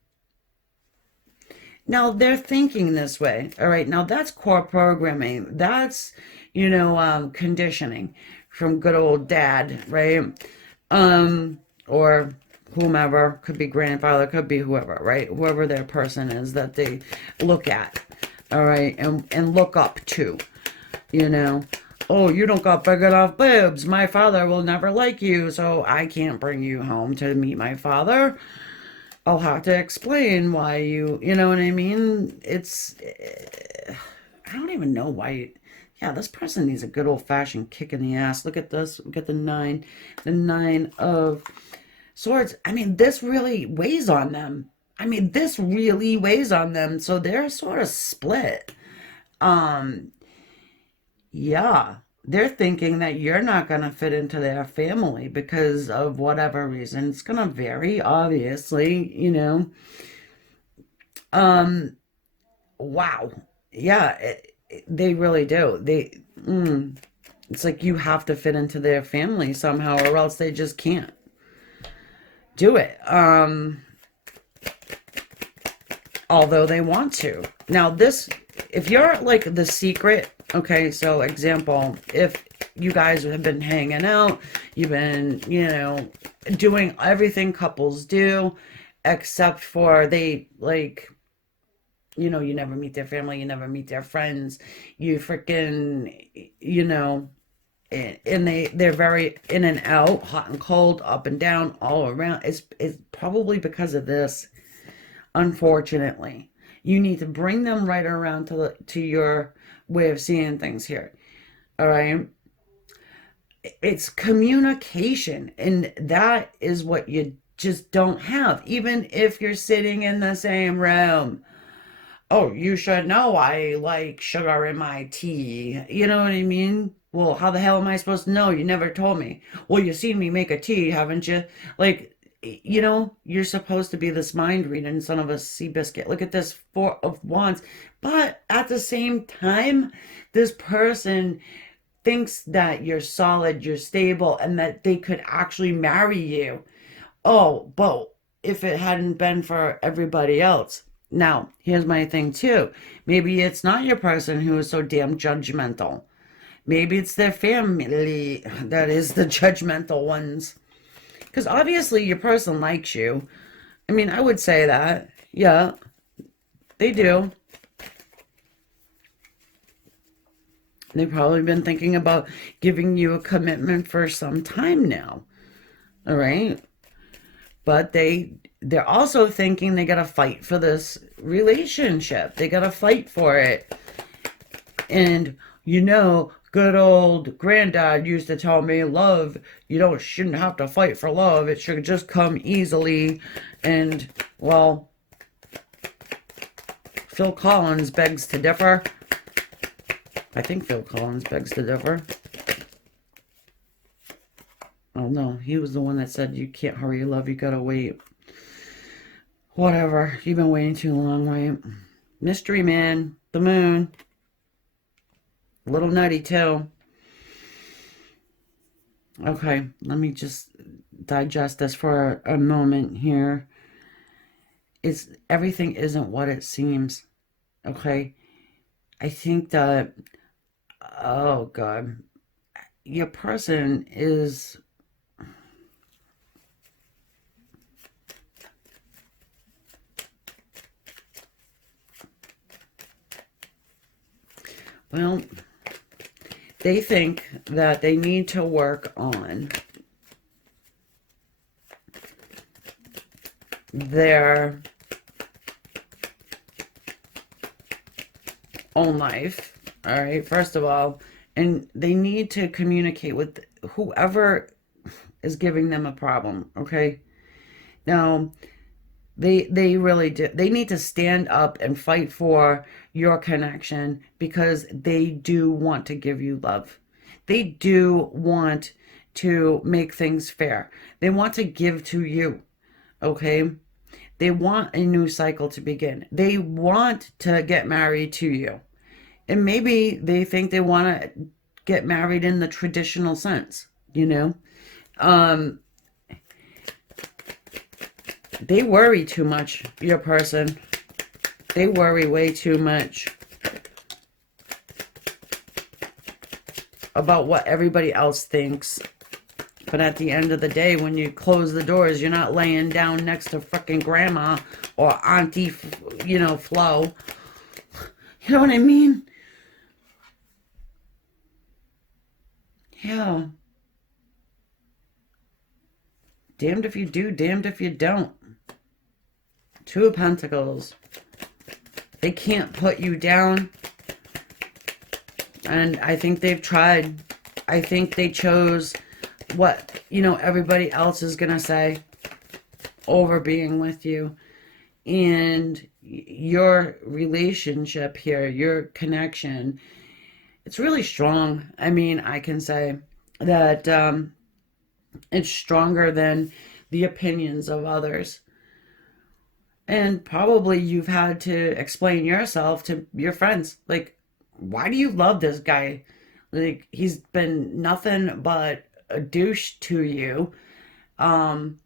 Now they're thinking this way. All right. Now that's core programming. That's, conditioning from good old dad, right? Or whomever, could be grandfather, could be whoever, right? Whoever their person is that they look at, all right, and look up to, you know. Oh, you don't got big enough boobs. My father will never like you, so I can't bring you home to meet my father. I'll have to explain why you know what I mean? I don't even know why. Yeah, this person needs a good old-fashioned kick in the ass. Look at this. Look at the nine of swords. I mean, this really weighs on them. This really weighs on them. So they're sort of split. Um, yeah, they're thinking that you're not going to fit into their family because of whatever reason. It's going to vary, obviously. Um, wow. Yeah, they really do. It's like you have to fit into their family somehow, or else they just can't do it. Although they want to. Now, if you're like the secret, okay, so example, if you guys have been hanging out, you've been, doing everything couples do, except for they, like, you never meet their family, you never meet their friends, you freaking, and they're very in and out, hot and cold, up and down, all around. It's probably because of this. Unfortunately, you need to bring them right around to your way of seeing things here. All right. It's communication, and that is what you just don't have, even if you're sitting in the same room. Oh, you should know I like sugar in my tea. You know what I mean? Well, how the hell am I supposed to know? You never told me. Well, you've seen me make a tea, haven't you? Like, you're supposed to be this mind reading son of a sea biscuit. Look at this Four of Wands. But at the same time, this person thinks that you're solid, you're stable, and that they could actually marry you. Oh, but if it hadn't been for everybody else. Now, here's my thing too. Maybe it's not your person who is so damn judgmental. Maybe it's their family that is the judgmental ones. Because obviously your person likes you. I would say that. Yeah, they do. They've probably been thinking about giving you a commitment for some time now. All right? But they're also thinking they got to fight for this relationship. They got to fight for it. And good old granddad used to tell me, love, shouldn't have to fight for love. It should just come easily. And, well, Phil Collins begs to differ. I think Phil Collins begs to differ. Oh, no, he was the one that said, you can't hurry your love, you gotta wait. Whatever, you've been waiting too long, right? Mystery Man, the moon. A little nutty, too. Okay, let me just digest this for a moment here. Everything isn't what it seems, okay? I think that, oh, God, your person is... Well, they think that they need to work on their own life, all right, first of all, and they need to communicate with whoever is giving them a problem, okay? Now, they really do. They need to stand up and fight for your connection because they do want to give you love. They do want to make things fair. They want to give to you, okay? They want a new cycle to begin. They want to get married to you. And maybe they think they want to get married in the traditional sense, you know? Um, they worry too much, your person. They worry way too much about what everybody else thinks. But at the end of the day, when you close the doors, you're not laying down next to frickin' grandma or auntie, Flo. You know what I mean? Yeah. Damned if you do, damned if you don't. Two of Pentacles. They can't put you down. And I think they've tried. I think they chose what, everybody else is going to say over being with you. And your relationship here, your connection, it's really strong. I mean, I can say that it's stronger than the opinions of others. And probably you've had to explain yourself to your friends. Like, why do you love this guy? Like, he's been nothing but a douche to you. Um,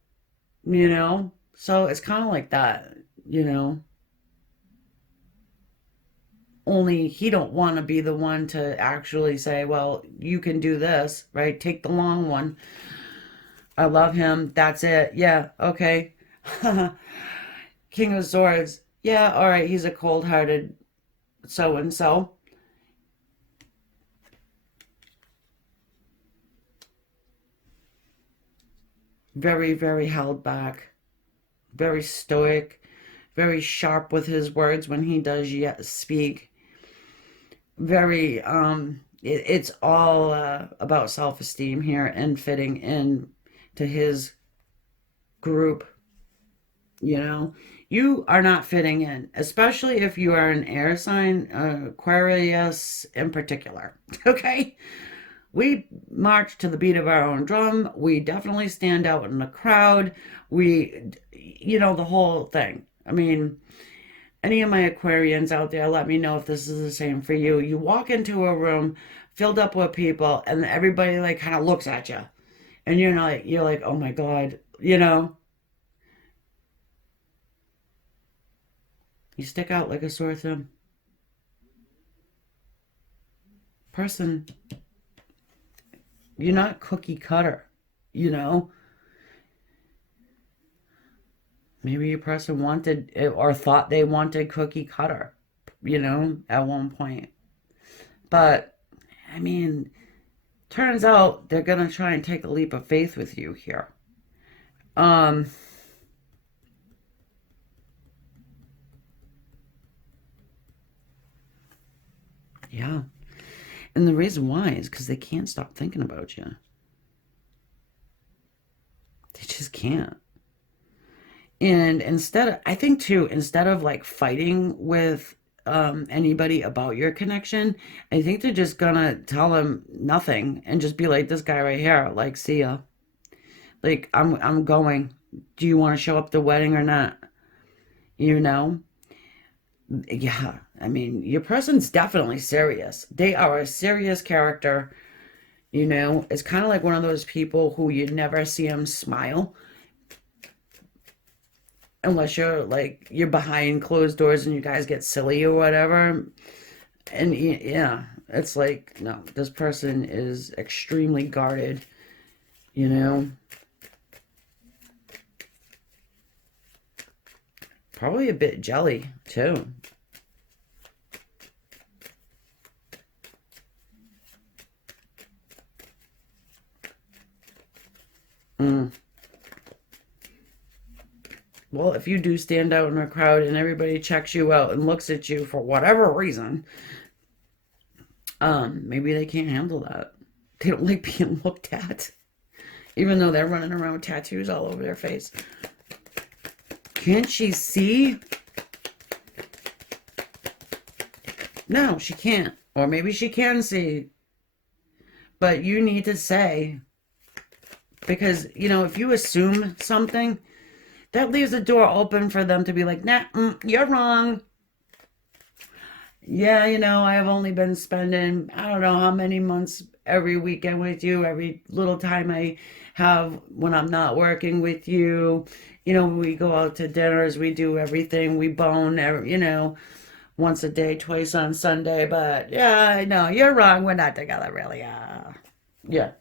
So it's kind of like that, you know. Only he don't want to be the one to actually say, well, you can do this, right? Take the long one. I love him. That's it. Yeah, okay. King of Swords. Yeah, all right. He's a cold-hearted so-and-so. Very, very held back. Very stoic. Very sharp with his words when he does yet speak. Very, it's all about self-esteem here and fitting in to his group. You are not fitting in, especially if you are an air sign, Aquarius in particular. Okay? We march to the beat of our own drum. We definitely stand out in the crowd. The whole thing. I mean, any of my Aquarians out there, let me know if this is the same for you. You walk into a room filled up with people, and everybody like kind of looks at you, and you're like, oh my God, you stick out like a sore thumb. Person, you're not cookie cutter, you know. Maybe your person wanted or thought they wanted cookie cutter, at one point. But, I mean, turns out they're going to try and take a leap of faith with you here. Um, Yeah. And the reason why is because they can't stop thinking about you. They just can't. And I think too, instead of like fighting with anybody about your connection, I think they're just gonna tell them nothing and just be like, this guy right here, like, see ya. Like, I'm going. Do you want to show up at the wedding or not? You know? Yeah. I mean, your person's definitely serious. They are a serious character. It's kind of like one of those people who you never see them smile unless you're behind closed doors and you guys get silly or whatever. And yeah, it's like, no, this person is extremely guarded, you know. Probably a bit jelly too. Mm. Well, if you do stand out in a crowd and everybody checks you out and looks at you for whatever reason, maybe they can't handle that. They don't like being looked at, even though they're running around with tattoos all over their face. Can't she see? No, she can't. Or maybe she can see. But you need to say, because, if you assume something, that leaves the door open for them to be like, nah, you're wrong. Yeah, I've only been spending, I don't know how many months every weekend with you, every little time I have when I'm not working with you. We go out to dinners, we do everything, we bone, once a day, twice on Sunday. But yeah, I know, you're wrong. We're not together, really. Yeah.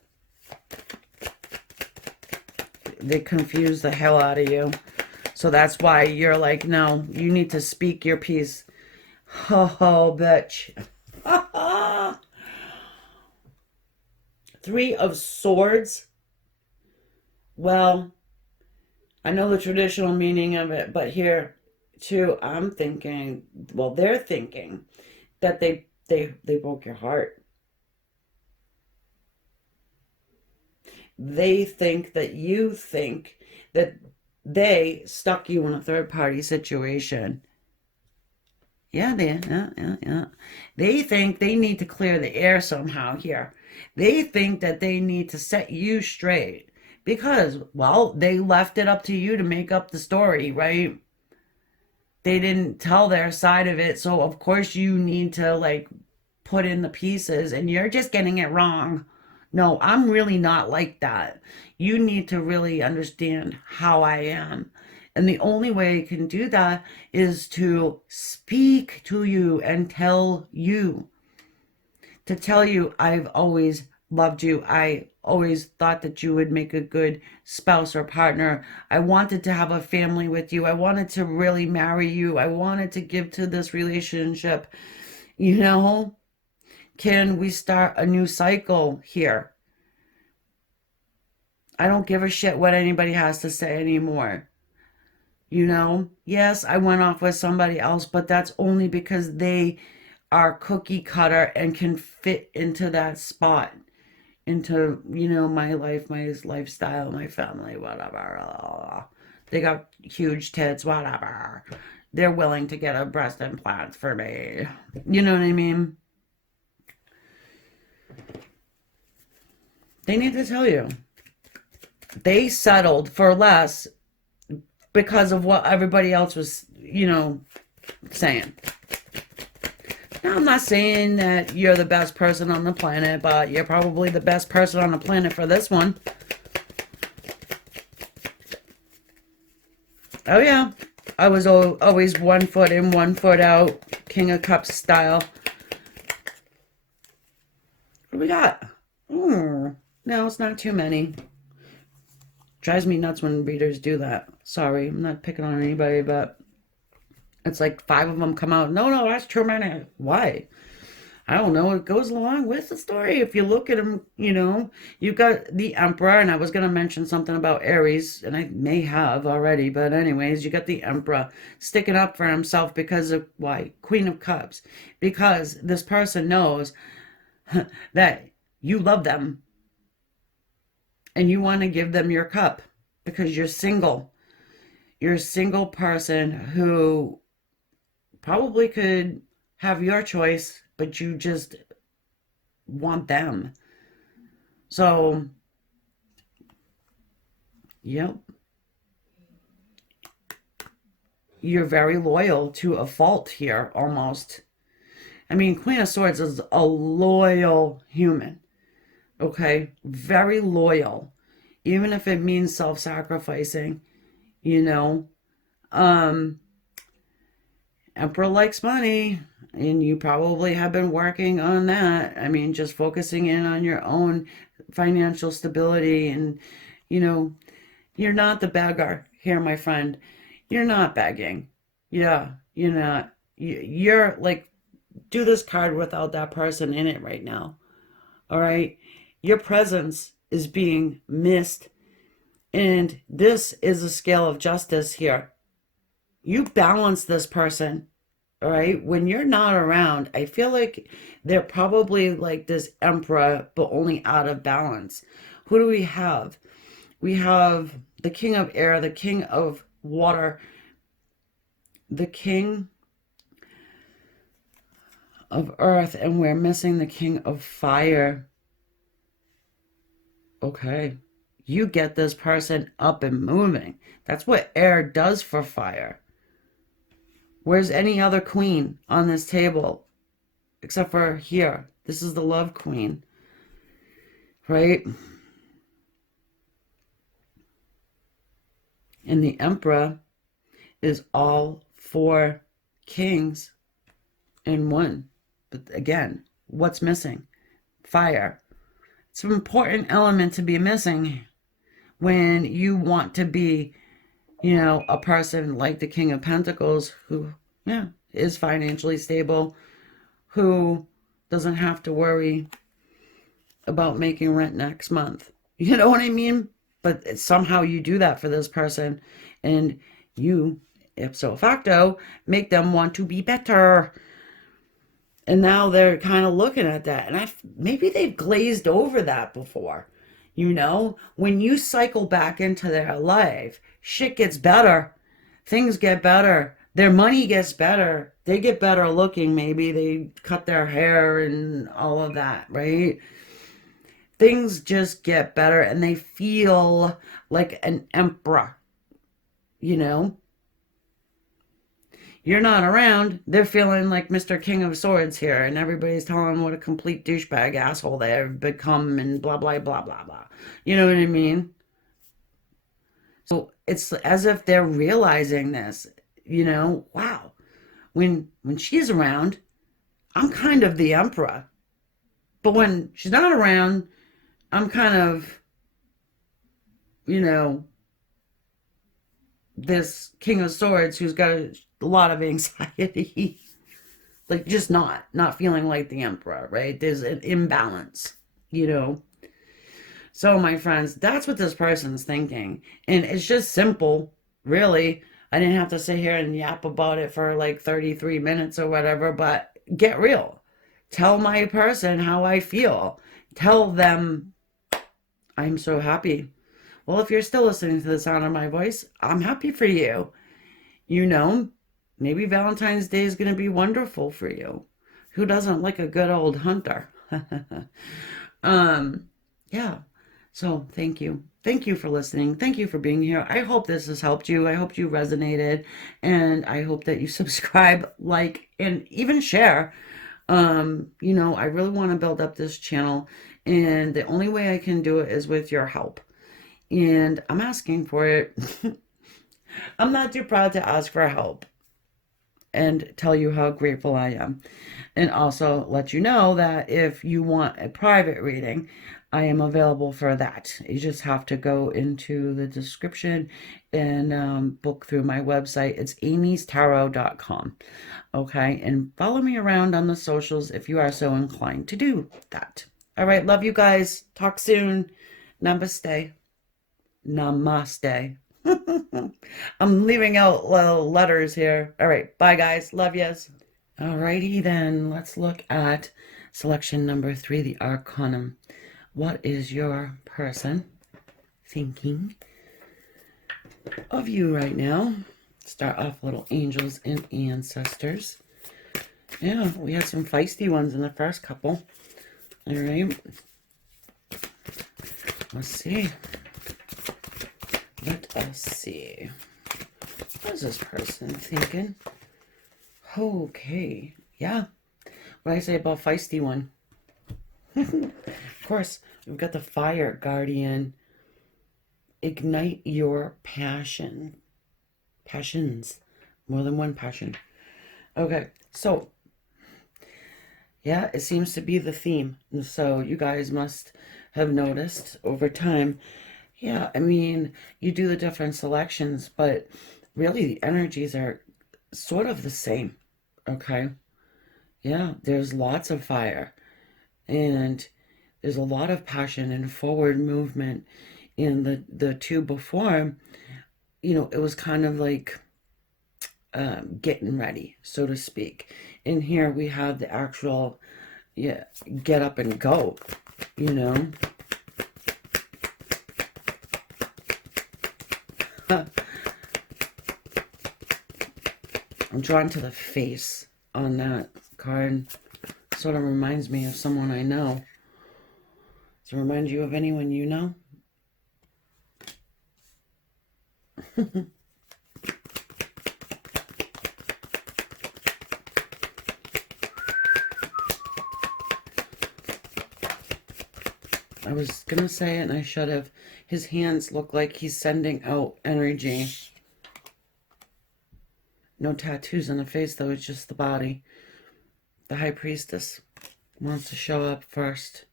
They confuse the hell out of you. So that's why you're like, no, you need to speak your piece. Oh, bitch. Three of Swords. Well, I know the traditional meaning of it, but here too, I'm thinking, well, they're thinking that they broke your heart. They think that you think that they stuck you in a third party situation. Yeah, yeah. They think they need to clear the air somehow here. They think that they need to set you straight because, well, they left it up to you to make up the story, right? They didn't tell their side of it, so of course you need to like put in the pieces and you're just getting it wrong. No, I'm really not like that. You need to really understand how I am. And the only way I can do that is to speak to you and to tell you I've always loved you. I always thought that you would make a good spouse or partner. I wanted to have a family with you. I wanted to really marry you. I wanted to give to this relationship. You know, can we start a new cycle here? I don't give a shit what anybody has to say anymore. Yes, I went off with somebody else, but that's only because they are cookie cutter and can fit into that spot, into, my life, my lifestyle, my family, whatever. They got huge tits, whatever. They're willing to get a breast implant for me. You know what I mean? They need to tell you. They settled for less because of what everybody else was, saying. Now, I'm not saying that you're the best person on the planet, but you're probably the best person on the planet for this one. Oh, yeah. I was always 1 foot in, 1 foot out, King of Cups style. What do we got? No, it's not too many. Drives me nuts when readers do that. Sorry, I'm not picking on anybody, but it's like 5 of them come out. No, that's too many. Why? I don't know, it goes along with the story. If you look at him, you got the Emperor, and I was going to mention something about Aries, and I may have already, but anyways, you got the Emperor sticking up for himself because of why? Queen of Cups. Because this person knows that you love them and you want to give them your cup because you're single. You're a single person who probably could have your choice, but you just want them. So, yep, you're very loyal to a fault here, almost. I mean, Queen of Swords is a loyal human, okay? Very loyal, even if it means self-sacrificing, you know? Um, Emperor likes money, and you probably have been working on that. I mean, just focusing in on your own financial stability, and, you know, you're not the beggar here, my friend. You're not begging. Yeah, you're not. You're like, do this card without that person in it right now. All right? Your presence is being missed, and this is a scale of justice here. You balance this person. All right. When you're not around, I feel like they're probably like this emperor, but only out of balance. Who do we have? We have the king of air, the king of water, the king of earth, and we're missing the king of fire. Okay. You get this person up and moving. That's what air does for fire. Where's any other queen on this table except for here? This is the love queen, right? And the emperor is all four kings in one. But again, what's missing? Fire. It's an important element to be missing when you want to be, a person like the King of Pentacles who, yeah, is financially stable, who doesn't have to worry about making rent next month. You know what I mean? But somehow you do that for this person, and you, ipso facto, make them want to be better. And now they're kind of looking at that, and maybe they've glazed over that before. When you cycle back into their life, shit gets better. Things get better. Their money gets better. They get better looking, maybe. They cut their hair and all of that, right? Things just get better, and they feel like an emperor, you know? You're not around, they're feeling like Mr. King of Swords here, and everybody's telling them what a complete douchebag asshole they've become, and blah, blah, blah, blah, blah. You know what I mean? So it's as if they're realizing this, wow. When she's around, I'm kind of the emperor. But when she's not around, I'm kind of, you know, this King of Swords who's got a lot of anxiety. Like, just not feeling like the emperor, right? There's an imbalance. So, my friends, that's what this person's thinking. And it's just simple, really. I didn't have to sit here and yap about it for like 33 minutes or whatever, but get real. Tell my person how I feel. Tell them I'm so happy. Well, if you're still listening to the sound of my voice, I'm happy for you. Maybe Valentine's Day is going to be wonderful for you. Who doesn't like a good old hunter? Yeah. So thank you. Thank you for listening. Thank you for being here. I hope this has helped you. I hope you resonated, and I hope that you subscribe, like, and even share. I really want to build up this channel, and the only way I can do it is with your help. And I'm asking for it. I'm not too proud to ask for help and tell you how grateful I am. And also let you know that if you want a private reading, I am available for that. You just have to go into the description and book through my website. It's amystarot.com. Okay, and follow me around on the socials if you are so inclined to do that. All right, love you guys. Talk soon. Namaste. Namaste. I'm leaving out little letters here. All right, bye guys. Love yous. All righty then. Let's look at selection number 3, the Arcanum. What is your person thinking of you right now? Start off little angels and ancestors. Yeah, we had some feisty ones in the first couple. All right. Let's see. Let us see. What is this person thinking? Okay. Yeah. What did I say about feisty one? Of course, we've got the fire guardian. Ignite your passion. Passions. More than one passion. Okay. So, yeah, it seems to be the theme. And so you guys must have noticed over time. Yeah, I mean, you do the different selections, but really the energies are sort of the same. Okay. Yeah, there's lots of fire and there's a lot of passion and forward movement. In the two before, you know, it was kind of like getting ready, so to speak. In here we have the actual, yeah, get up and go, you know. I'm drawn to the face on that card. Sort of reminds me of someone I know. Does it remind you of anyone you know? I was going to say it and I should have. His hands look like he's sending out energy. No tattoos on the face though, it's just the body. The High Priestess wants to show up first.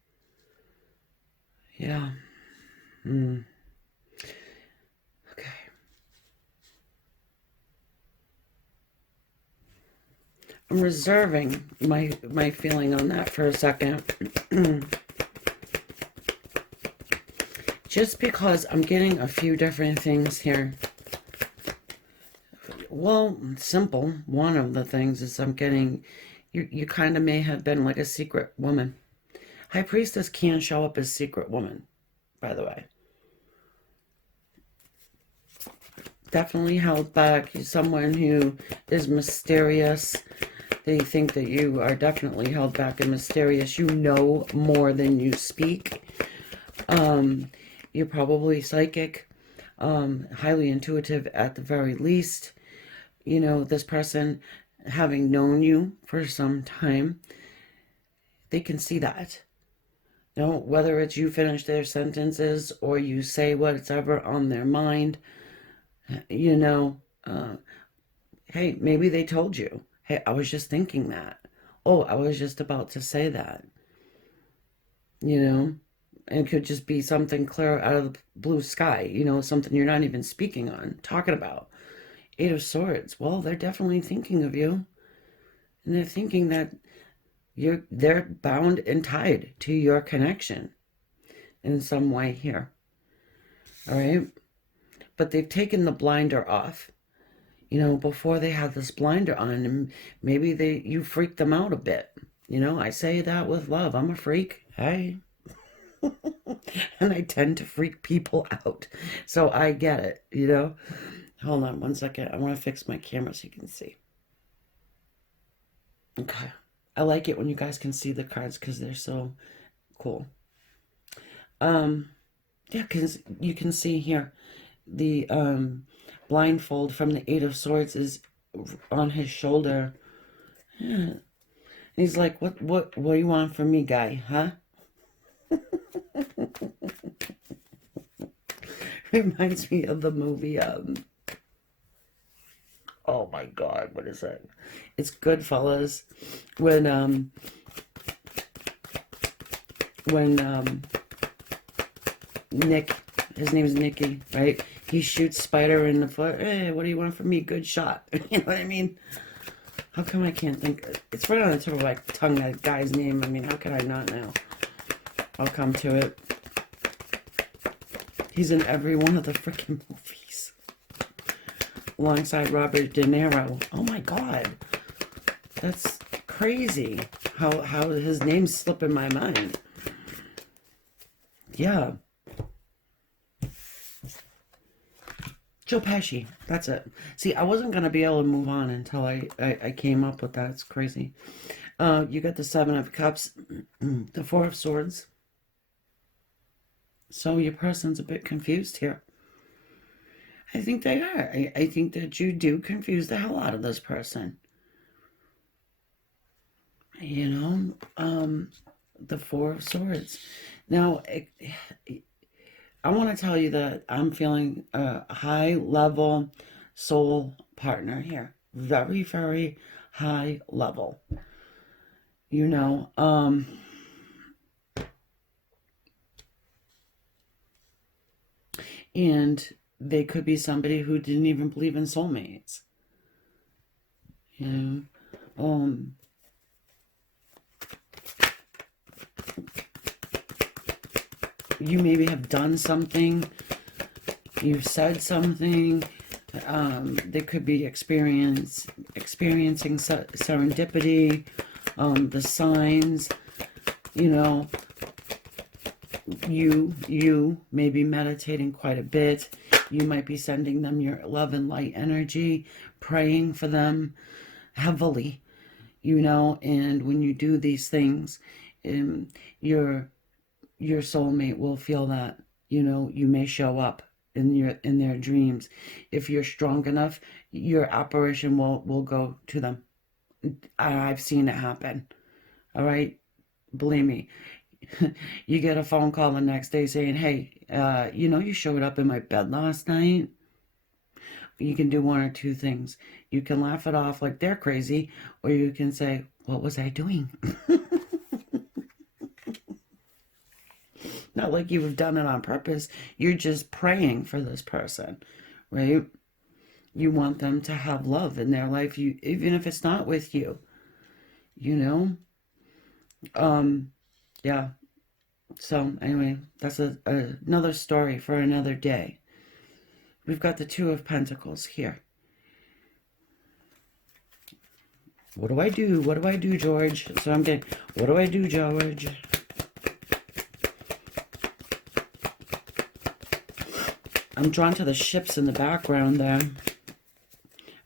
Yeah. Okay. I'm reserving my feeling on that for a second. Just because I'm getting a few different things here. Well, simple. One of the things is I'm getting, you kind of may have been like a secret woman. High Priestess can show up as secret woman, by the way. Definitely held back. You're someone who is mysterious. They think that you are definitely held back and mysterious. You know more than you speak. You're probably psychic, highly intuitive at the very least. You know, this person, having known you for some time, they can see that. You know, whether it's you finish their sentences or you say what's ever on their mind, you know, hey, maybe they told you, hey, I was just thinking that. Oh, I was just about to say that. You know, and it could just be something clear out of the blue sky, you know, something you're not even speaking on, talking about. 8 of Swords. Well, they're definitely thinking of you. And they're thinking that they're bound and tied to your connection in some way here. All right? But they've taken the blinder off. You know, before they had this blinder on, and maybe you freaked them out a bit. You know, I say that with love. I'm a freak. Hey. And I tend to freak people out. So I get it, you know. Hold on one second. I want to fix my camera so you can see. Okay. I like it when you guys can see the cards because they're so cool. Yeah, because you can see here the blindfold from the 8 of Swords is on his shoulder. Yeah. And he's like, what do you want from me, guy? Huh? Reminds me of the movie, oh my God, what is that? It's Goodfellas. When Nick, his name's Nicky, right? He shoots Spider in the foot. Hey, what do you want from me? Good shot. You know what I mean? How come I can't think? It's right on the tip of my tongue, that guy's name. I mean, how can I not know? I'll come to it. He's in every one of the freaking movies. Alongside Robert De Niro. Oh my God. That's crazy. How his name's slipping my mind. Yeah. Joe Pesci. That's it. See, I wasn't going to be able to move on until I came up with that. It's crazy. You got the Seven of Cups, the Four of Swords. So your person's a bit confused here. I think they are. I think that you do confuse the hell out of this person. You know, the Four of Swords. Now, I want to tell you that I'm feeling a high level soul partner here. Very, very high level. You know, and they could be somebody who didn't even believe in soulmates. You know, you maybe have done something, you've said something, they could be experiencing serendipity, the signs, you know, you may be meditating quite a bit, you might be sending them your love and light energy, praying for them heavily, you know, and when you do these things, your soulmate will feel that, you know, you may show up in their dreams. If you're strong enough, your apparition will go to them. I've seen it happen. All right, believe me. You get a phone call the next day saying, hey, you know, you showed up in my bed last night. You can do one or two things. You can laugh it off like they're crazy, or you can say, what was I doing? Not like you have done it on purpose. You're just praying for this person, right? You want them to have love in their life, even if it's not with you, you know? Yeah. So anyway, that's another story for another day. We've got the Two of Pentacles here. What do I do? What do I do, George? So I'm getting, what do I do, George? I'm drawn to the ships in the background there.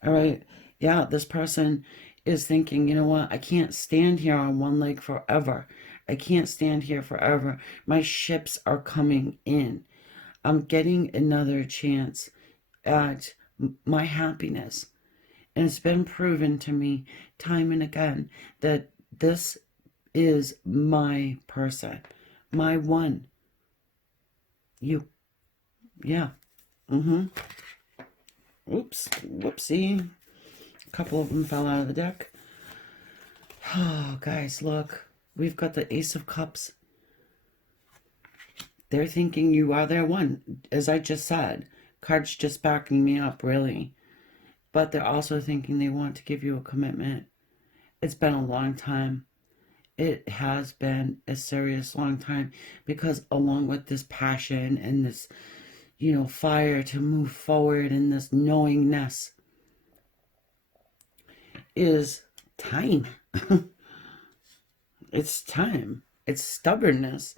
All right. Yeah, this person is thinking, you know what? I can't stand here on one leg forever. I can't stand here forever. My ships are coming in. I'm getting another chance at my happiness. And it's been proven to me time and again that this is my person. My one. You. Yeah. Oops. Whoopsie. A couple of them fell out of the deck. Oh, guys, look. We've got the Ace of Cups. They're thinking you are their one. As I just said, cards just backing me up, really. But they're also thinking they want to give you a commitment. It's been a long time. It has been a serious long time, because along with this passion and this, you know, fire to move forward and this knowingness is time. It's time. It's stubbornness.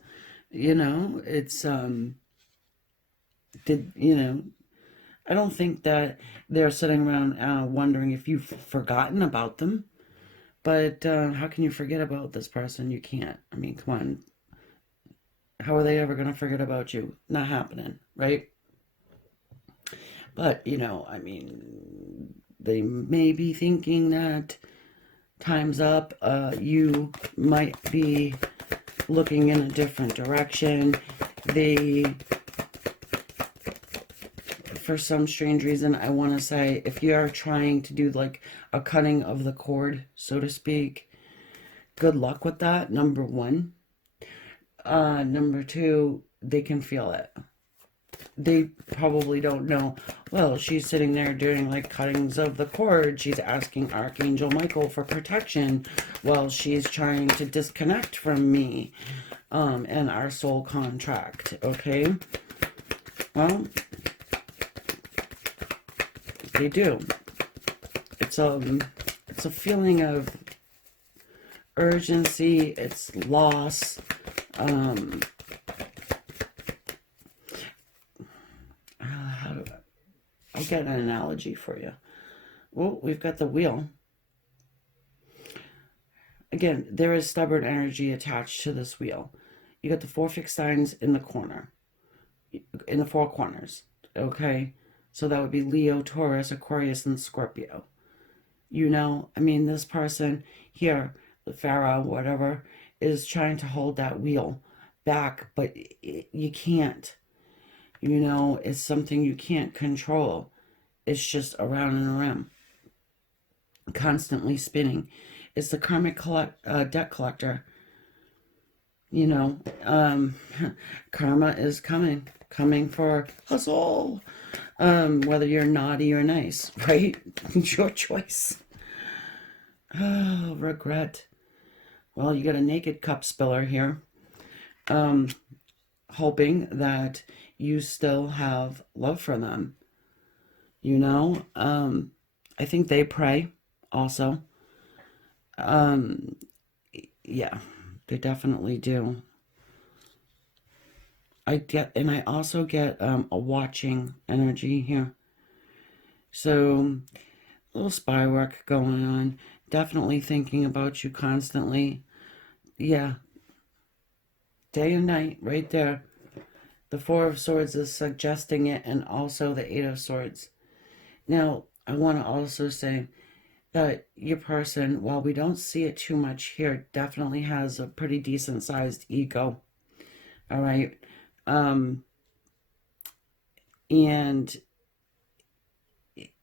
You know, it's, you know, I don't think that they're sitting around wondering if you've forgotten about them. But how can you forget about this person? You can't. I mean, come on. How are they ever going to forget about you? Not happening, right? But, you know, I mean, they may be thinking that time's up. You might be looking in a different direction. For some strange reason, I want to say, if you are trying to do like a cutting of the cord, so to speak, good luck with that, number one. Number two, they can feel it. They probably don't know, well, she's sitting there doing like cuttings of the cord. She's asking Archangel Michael for protection while she's trying to disconnect from me and our soul contract. Okay, well, they do. It's a feeling of urgency. It's loss. I'll get an analogy for you. Well, we've got the wheel. Again, there is stubborn energy attached to this wheel. You got the 4 fixed signs in the corner, in the 4 corners. Okay, so that would be Leo, Taurus, Aquarius, and Scorpio. You know, I mean, this person here, the Pharaoh, whatever, is trying to hold that wheel back, but you can't. You know, it's something you can't control. It's just around and around, constantly spinning. It's the karmic debt collector. You know, karma is coming for us all. Whether you're naughty or nice, right? It's your choice. Oh, regret. Well, you got a naked cup spiller here. Hoping that you still have love for them. You know, I think they pray also. Yeah, they definitely do. I also get a watching energy here. So, a little spy work going on. Definitely thinking about you constantly. Yeah, day and night, right there. The 4 of Swords is suggesting it, and also the 8 of Swords. Now, I want to also say that your person, while we don't see it too much here, definitely has a pretty decent sized ego. All right. And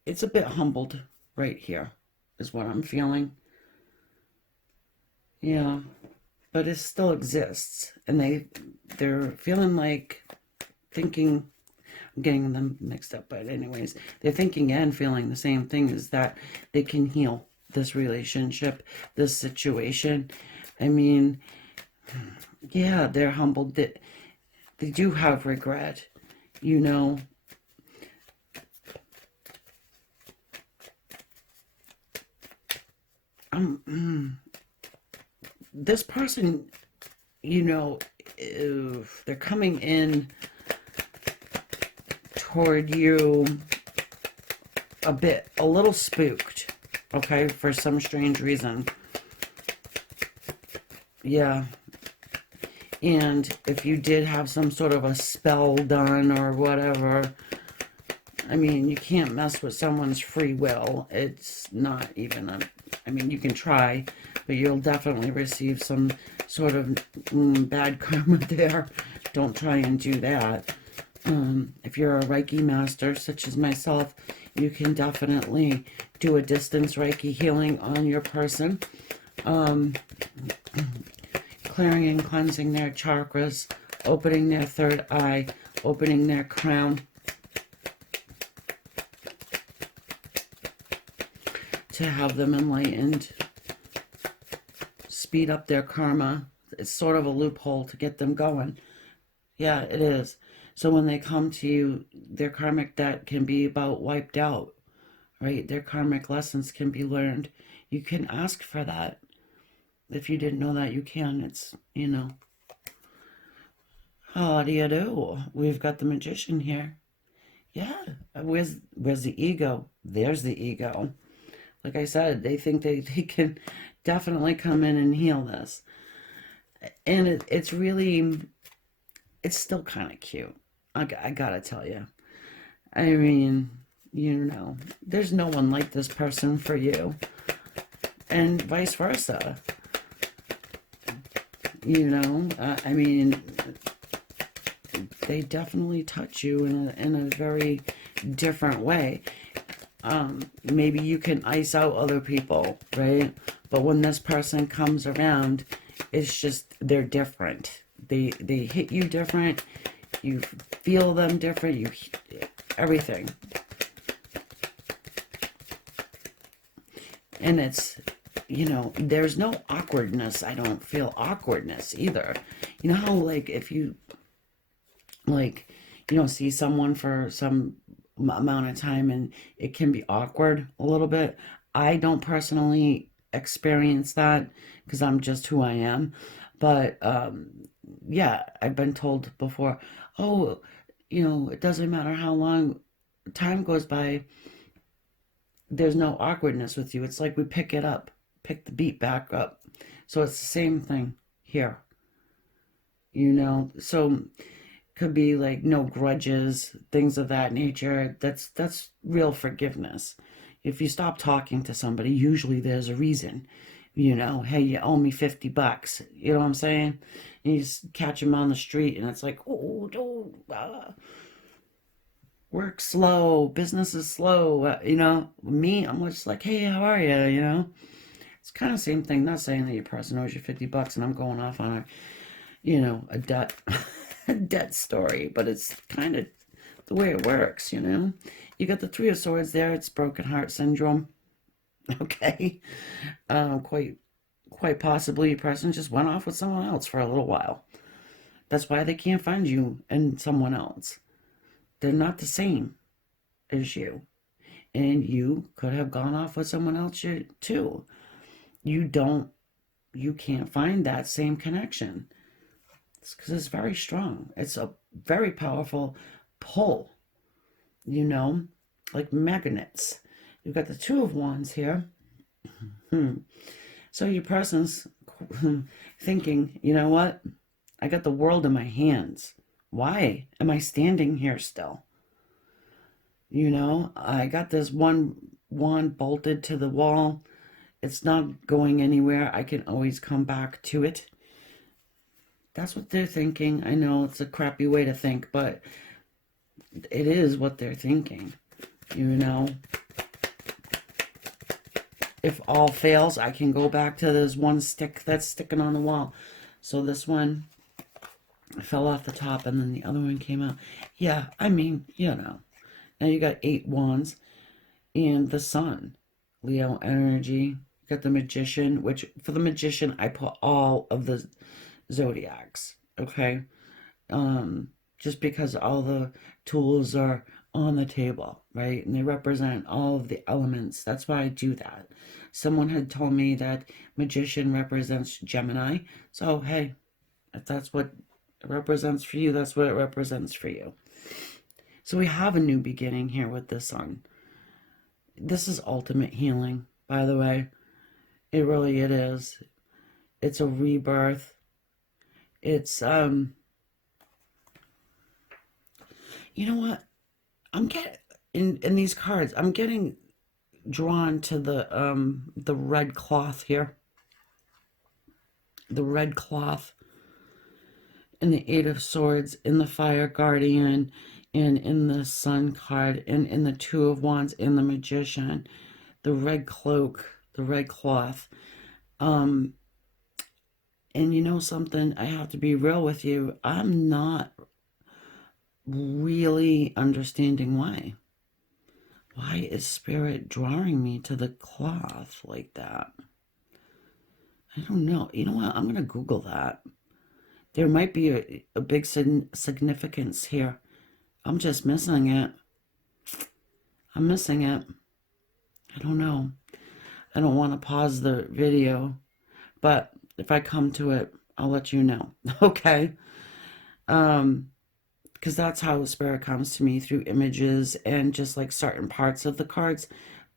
it's a bit humbled right here, is what I'm feeling. Yeah. But it still exists. And they're feeling like thinking, I'm getting them mixed up, but anyways, they're thinking and feeling the same thing, is that they can heal this relationship, this situation. I mean, yeah, they're humbled. They do have regret, you know. This person, you know, if they're coming in toward you a little spooked, okay, for some strange reason. Yeah. And if you did have some sort of a spell done or whatever, I mean, you can't mess with someone's free will. It's not even I mean, you can try, but you'll definitely receive some sort of bad karma there. Don't try and do that. If you're a Reiki master, such as myself, you can definitely do a distance Reiki healing on your person. Clearing and cleansing their chakras, opening their third eye, opening their crown, to have them enlightened, speed up their karma. It's sort of a loophole to get them going. Yeah, it is. So when they come to you, their karmic debt can be about wiped out, right? Their karmic lessons can be learned. You can ask for that. If you didn't know that, you can. It's, you know. How do you do? We've got the Magician here. Yeah. Where's the ego? There's the ego. Like I said, they think they can definitely come in and heal this. And it's really, it's still kind of cute. I gotta tell you. I mean, you know, there's no one like this person for you. And vice versa. You know, I mean, they definitely touch you in a very different way. Maybe you can ice out other people, right? But when this person comes around, it's just, they're different. They hit you different. You feel them different. Everything. And it's, there's no awkwardness. I don't feel awkwardness either. You know how, like, if you, like, see someone for some amount of time and it can be awkward a little bit. I don't personally experience that because I'm just who I am. But, yeah, I've been told before, oh, it doesn't matter how long time goes by, there's no awkwardness with you. It's like we pick it up, pick the beat back up. So it's the same thing here, So could be like no grudges, things of that nature. That's real forgiveness. If you stop talking to somebody, usually there's a reason. Hey, you owe me $50. You know what I'm saying? And you just catch them on the street, and it's like, oh, don't. Work slow, business is slow. Me, I'm just like, hey, how are you? It's kind of the same thing. Not saying that your person owes you $50 and I'm going off on a debt, a debt story, but it's kind of the way it works. You got the Three of Swords there. It's broken heart syndrome. Okay, quite possibly your person just went off with someone else for a little while. That's why they can't find you and someone else. They're not the same as you. And you could have gone off with someone else too. You can't find that same connection. It's because it's very strong. It's a very powerful pull, like magnets. You've got the Two of Wands here. So your person's thinking, you know what? I got the world in my hands. Why am I standing here still? I got this one wand bolted to the wall. It's not going anywhere. I can always come back to it. That's what they're thinking. I know it's a crappy way to think, but it is what they're thinking. If all fails, I can go back to this one stick that's sticking on the wall. So this one fell off the top and then the other one came out. Yeah, I mean, Now you got 8 wands and the sun. Leo energy. You got the magician, which for the magician, I put all of the zodiacs. Okay. Just because all the tools are on the table, right? And they represent all of the elements. That's why I do that. Someone had told me that magician represents Gemini. So, hey, if that's what it represents for you, that's what it represents for you. So we have a new beginning here with the sun. This is ultimate healing, by the way. It is. It's a rebirth. It's, you know what? I'm getting, in these cards, I'm getting drawn to the red cloth here. The red cloth. In the Eight of Swords, in the Fire Guardian, and in the Sun card, and in the Two of Wands, in the Magician, the red cloak, the red cloth. And you know something, I have to be real with you. I'm not really understanding why. Why is Spirit drawing me to the cloth like that? I don't know. You know what? I'm going to Google that. There might be a big significance here. I'm just missing it. I'm missing it. I don't know. I don't want to pause the video, but if I come to it, I'll let you know. Okay? Because that's how Spirit comes to me, through images and just like certain parts of the cards.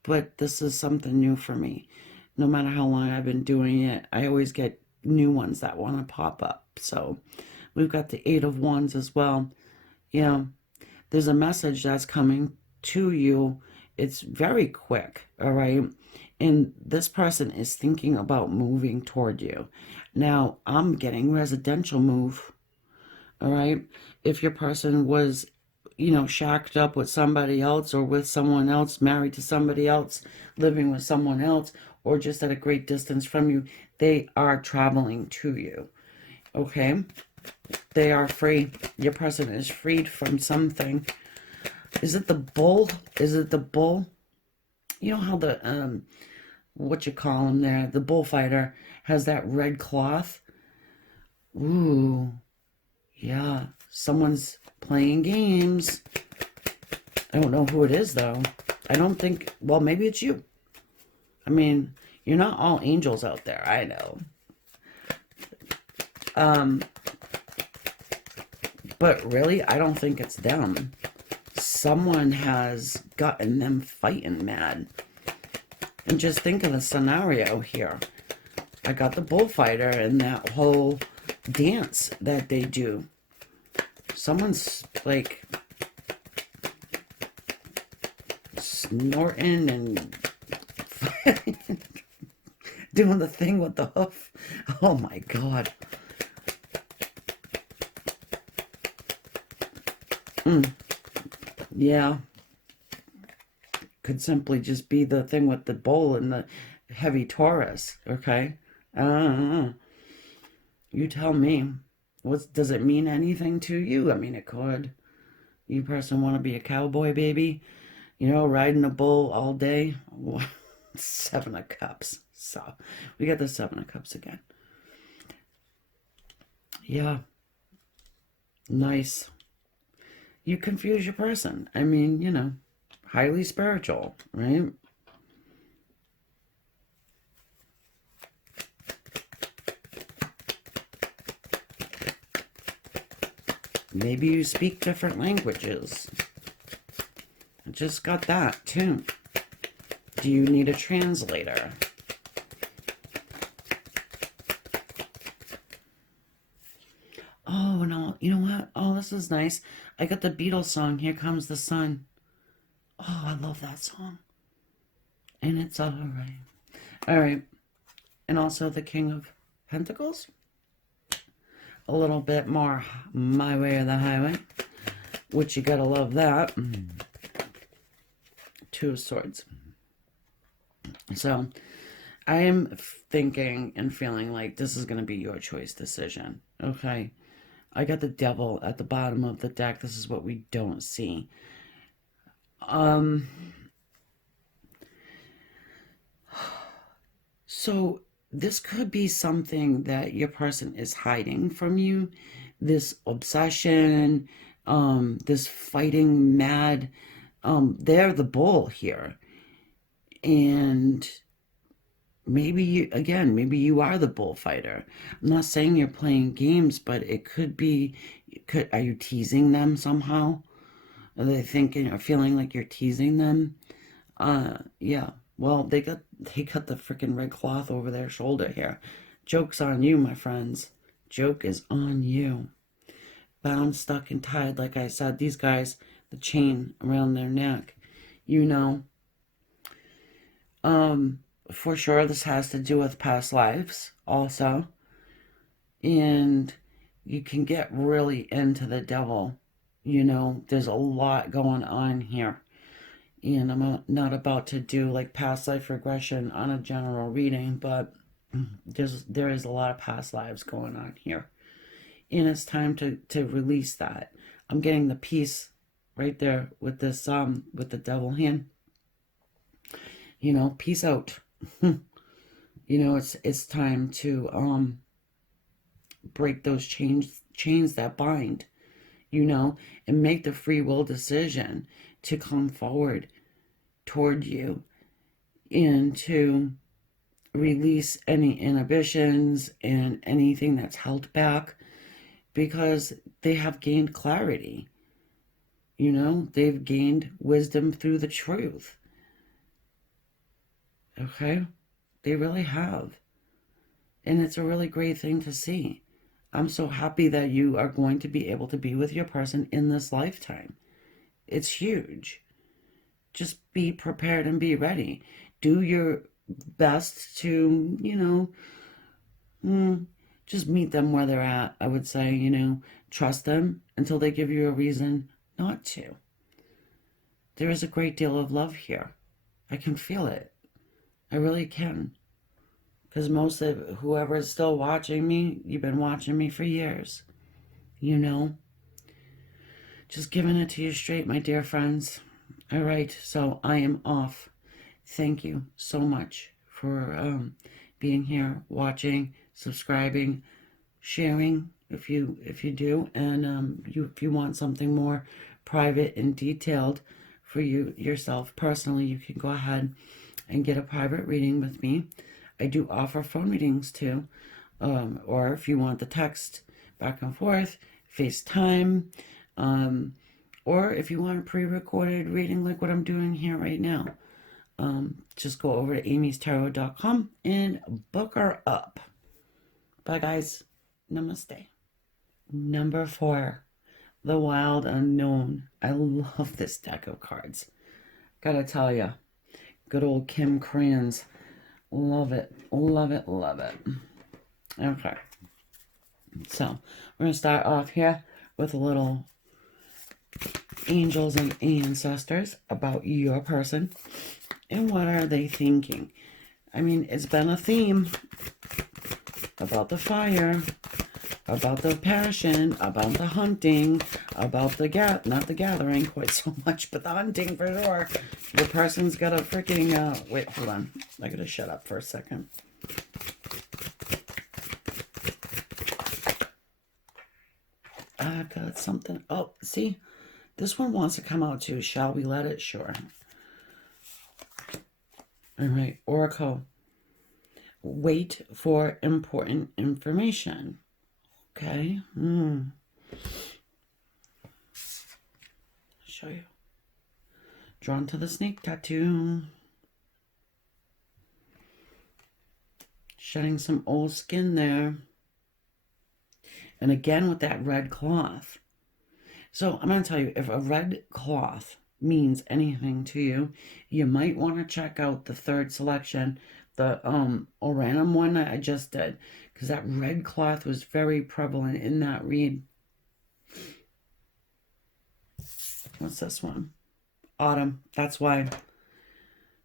But this is something new for me. No matter how long I've been doing it, I always get new ones that want to pop up. So we've got the Eight of Wands as well. There's a message that's coming to you. It's very quick, all right? And this person is thinking about moving toward you. Now, I'm getting residential move, all right? If your person was, shacked up with somebody else, or with someone else, married to somebody else, living with someone else, or just at a great distance from you, they are traveling to you, okay? They are free. Your person is freed from something. Is it the bull? Is it the bull? You know how the, what you call him there, the bullfighter has that red cloth? Ooh, yeah. Someone's playing games. I don't know who it is, though. I don't think, well, maybe it's you. I mean, you're not all angels out there, I know. But really, I don't think it's them. Someone has gotten them fighting mad. And just think of the scenario here. I got the bullfighter and that whole dance that they do. Someone's like snorting and doing the thing with the hoof. Oh my God. Yeah. Could simply just be the thing with the bull and the heavy Taurus, okay? You tell me. Does it mean anything to you? I mean, it could. You person want to be a cowboy, baby? You know, riding a bull all day? Seven of Cups. So, we got the Seven of Cups again. Yeah. Nice. You confuse your person. I mean, you know, highly spiritual, right? Maybe you speak different languages. I just got that, too. Do you need a translator? Oh, no, you know what? Oh, this is nice. I got the Beatles song, Here Comes the Sun. Oh, I love that song. And it's all right. All right. And also the King of Pentacles. A little bit more my way or the highway. Which you gotta love that. Two of Swords. So, I am thinking and feeling like this is going to be your choice decision. Okay? I got the Devil at the bottom of the deck. This is what we don't see. So, this could be something that your person is hiding from you. This obsession, this fighting mad. They're the bull here. And maybe you, again, maybe you are the bullfighter. I'm not saying you're playing games, but it could be, are you teasing them somehow? Are they thinking or feeling like you're teasing them? Yeah. Well, they got the freaking red cloth over their shoulder here. Joke's on you, my friends. Joke is on you. Bound, stuck, and tied, like I said. These guys, the chain around their neck. You know. For sure, this has to do with past lives, also. And you can get really into the devil. You know, there's a lot going on here. And I'm not about to do like past life regression on a general reading, but there is a lot of past lives going on here. And it's time to release that. I'm getting the peace right there with this with the devil hand. You know, peace out. You know, it's time to break those chains that bind, you know, and make the free will decision to come forward toward you and to release any inhibitions and anything that's held back, because they have gained clarity. You know, they've gained wisdom through the truth. Okay? They really have. And it's a really great thing to see. I'm so happy that you are going to be able to be with your person in this lifetime. It's huge. Just be prepared and be ready. Do your best to, you know, just meet them where they're at. I would say, you know, trust them until they give you a reason not to. There is a great deal of love here. I can feel it. I really can. Because most of whoever is still watching me, you've been watching me for years. you know. Just giving it to you straight, my dear friends. All right, so I am off. Thank you so much for being here, watching, subscribing, sharing if you do, and if you want something more private and detailed for you yourself personally, you can go ahead and get a private reading with me. I do offer phone readings too, or if you want the text back and forth, FaceTime, or if you want a pre-recorded reading like what I'm doing here right now, just go over to amystarot.com and book her up. Bye, guys. Namaste. Number 4, the Wild Unknown. I love this deck of cards. Gotta tell ya, good old Kim Crayons. Love it, love it, love it. Okay. So, we're going to start off here with a little angels and ancestors about your person and what are they thinking. I mean, it's been a theme about the fire, about the passion, about the hunting, about the not the gathering quite so much, but the hunting for sure. The person's got a freaking, wait, hold on. I gotta shut up for a second. I've got something. Oh, see? This one wants to come out too. Shall we let it? Sure. All right. Oracle. Wait for important information. Okay. Show you. Drawn to the snake tattoo. Shedding some old skin there. And again with that red cloth. So I'm going to tell you, if a red cloth means anything to you, you might want to check out the third selection, the Arcanum one that I just did, because that red cloth was very prevalent in that read. What's this one? Autumn. That's why.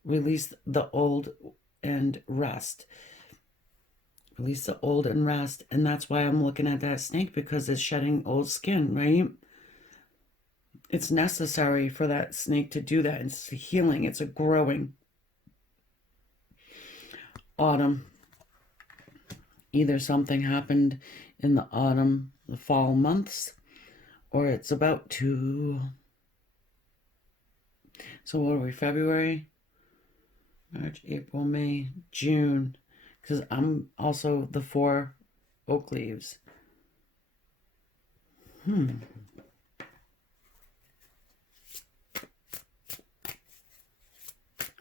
Release the old and rest. Release the old and rest. And that's why I'm looking at that snake, because it's shedding old skin, right? It's necessary for that snake to do that. It's a healing. It's a growing. Autumn. Either something happened in the autumn, the fall months, or it's about to. So what are we? February, March, April, May, June. Because I'm also the 4 oak leaves.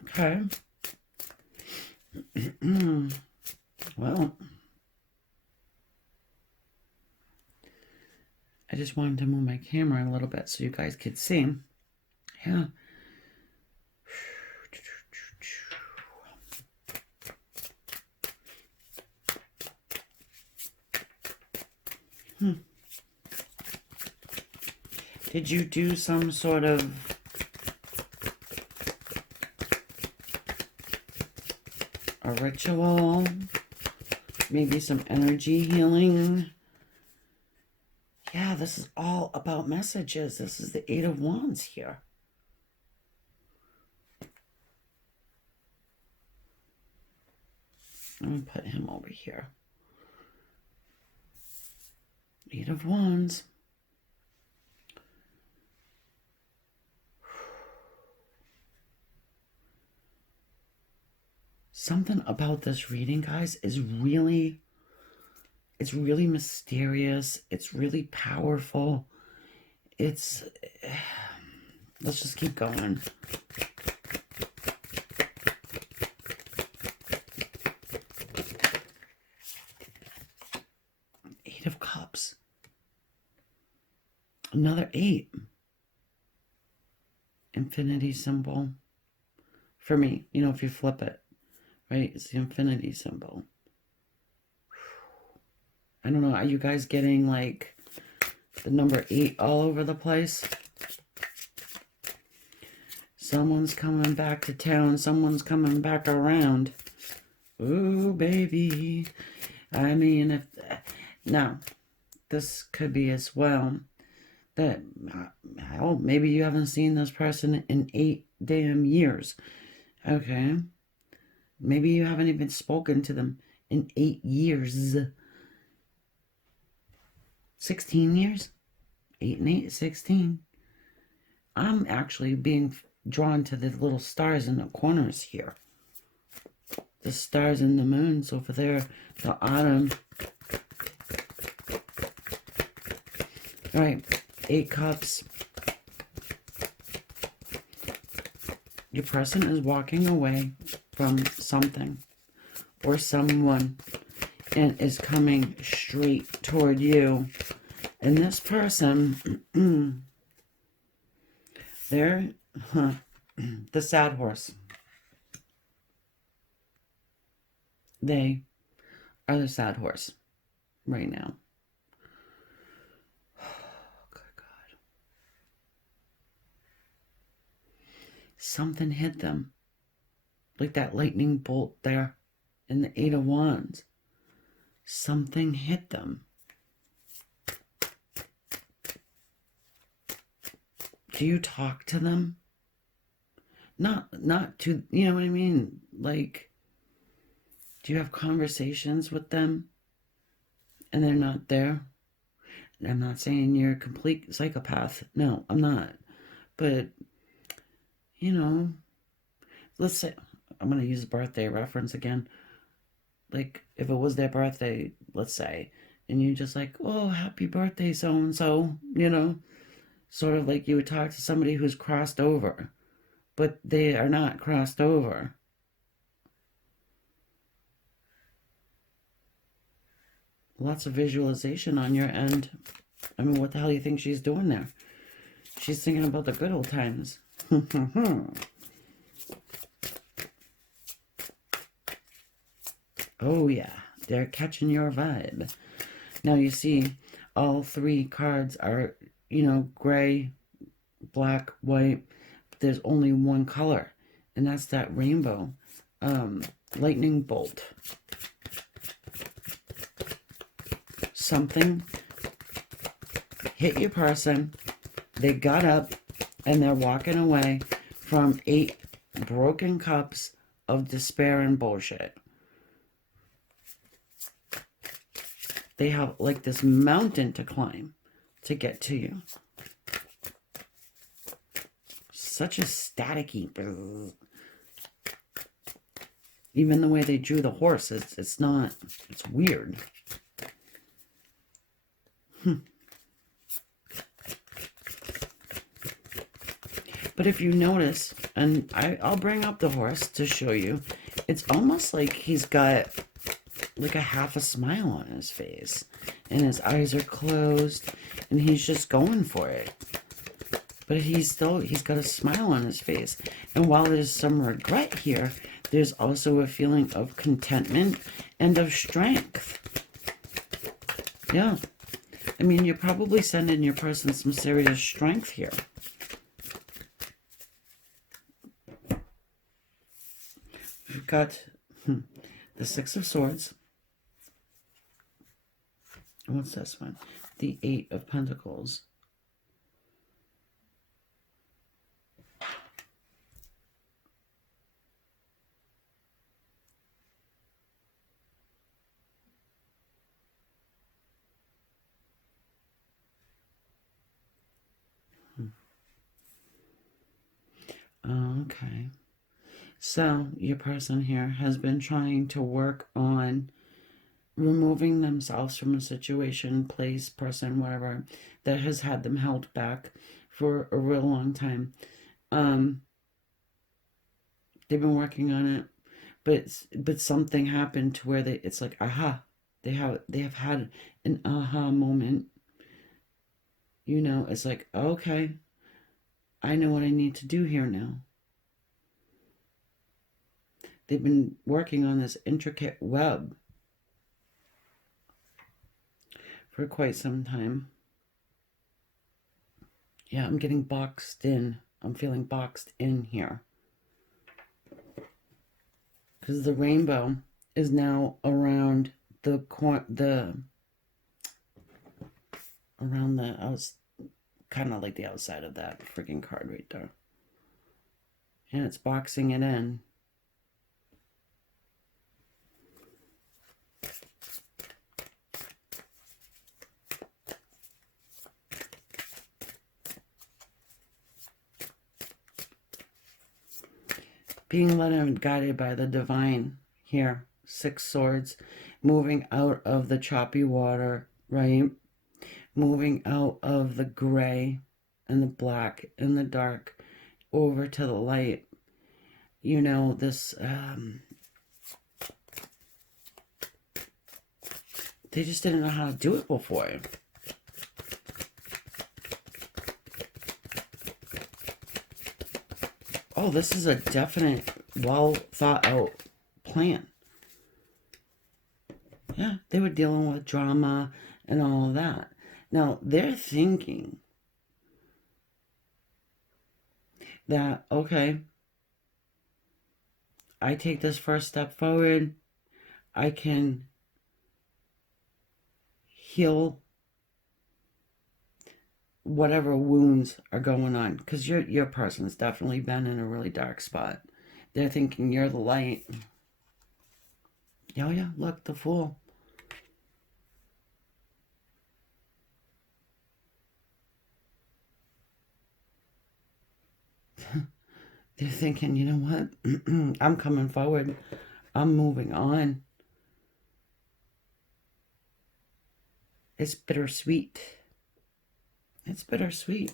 Okay. Well, I just wanted to move my camera a little bit so you guys could see. Yeah. Did you do some sort of a ritual? Maybe some energy healing? Yeah, this is all about messages. This is the 8 of Wands here. I'm going to put him over here. 8 of Wands. Something about this reading, guys, is really, it's really mysterious. It's really powerful. It's, let's just keep going. Eight of Cups. Another 8. Infinity symbol. For me, you know, if you flip it. Right, it's the infinity symbol. I don't know, are you guys getting like the number 8 all over the place? Someone's coming back to town, someone's coming back around. Ooh, baby. I mean, if now, this could be as well that, hell, maybe you haven't seen this person in 8 damn years. Okay. Maybe you haven't even spoken to them in 8 years. 16 years? 8 and 8, 16. I'm actually being drawn to the little stars in the corners here. The stars and the moons over there. The autumn. All right. 8 cups. Your person is walking away from something or someone and is coming straight toward you. And this person, they're the sad horse. They are the sad horse right now. Good God. Something hit them. Like that lightning bolt there in the 8 of Wands. Something hit them. Do you talk to them? Not to, you know what I mean? Like, do you have conversations with them and they're not there? I'm not saying you're a complete psychopath. No, I'm not. But, you know, let's say, I'm going to use a birthday reference again. Like, if it was their birthday, let's say, and you're just like, oh, happy birthday, so-and-so, you know, sort of like you would talk to somebody who's crossed over, but they are not crossed over. Lots of visualization on your end. I mean, what the hell do you think she's doing there? She's thinking about the good old times. Oh, yeah. They're catching your vibe. Now, you see, all 3 cards are, you know, gray, black, white. There's only one color, and that's that rainbow. Lightning bolt. Something hit your person. They got up, and they're walking away from 8 broken cups of despair and bullshit. They have like this mountain to climb to get to you. Such a staticky. Even the way they drew the horse, it's not, it's weird. But if you notice, and I'll bring up the horse to show you, it's almost like he's got like a half a smile on his face, and his eyes are closed, and he's just going for it. But he's got a smile on his face. And while there's some regret here, there's also a feeling of contentment and of strength. Yeah. I mean, you're probably sending your person some serious strength here. We've got the 6 of Swords. What's this one? The 8 of Pentacles. Okay. So, your person here has been trying to work on removing themselves from a situation, place, person, whatever, that has had them held back for a real long time. They've been working on it, but something happened to where it's like, aha, they have had an aha moment. You know, it's like, okay, I know what I need to do here now. They've been working on this intricate web for quite some time. Yeah, I'm getting boxed in. I'm feeling boxed in here. Because the rainbow is now around the around the, I was kind of like the outside of that freaking card right there. And it's boxing it in. Being led and guided by the divine here. 6 swords. Moving out of the choppy water, right? Moving out of the gray and the black and the dark over to the light. You know, this, they just didn't know how to do it before. Oh, this is a definite, well thought out plan. Yeah, they were dealing with drama and all of that. Now, they're thinking that, okay, I take this first step forward, I can heal whatever wounds are going on, because your person's definitely been in a really dark spot. They're thinking you're the light. Oh yeah, look, the Fool. They're thinking, you know what? I'm coming forward. I'm moving on. It's bittersweet. It's bittersweet.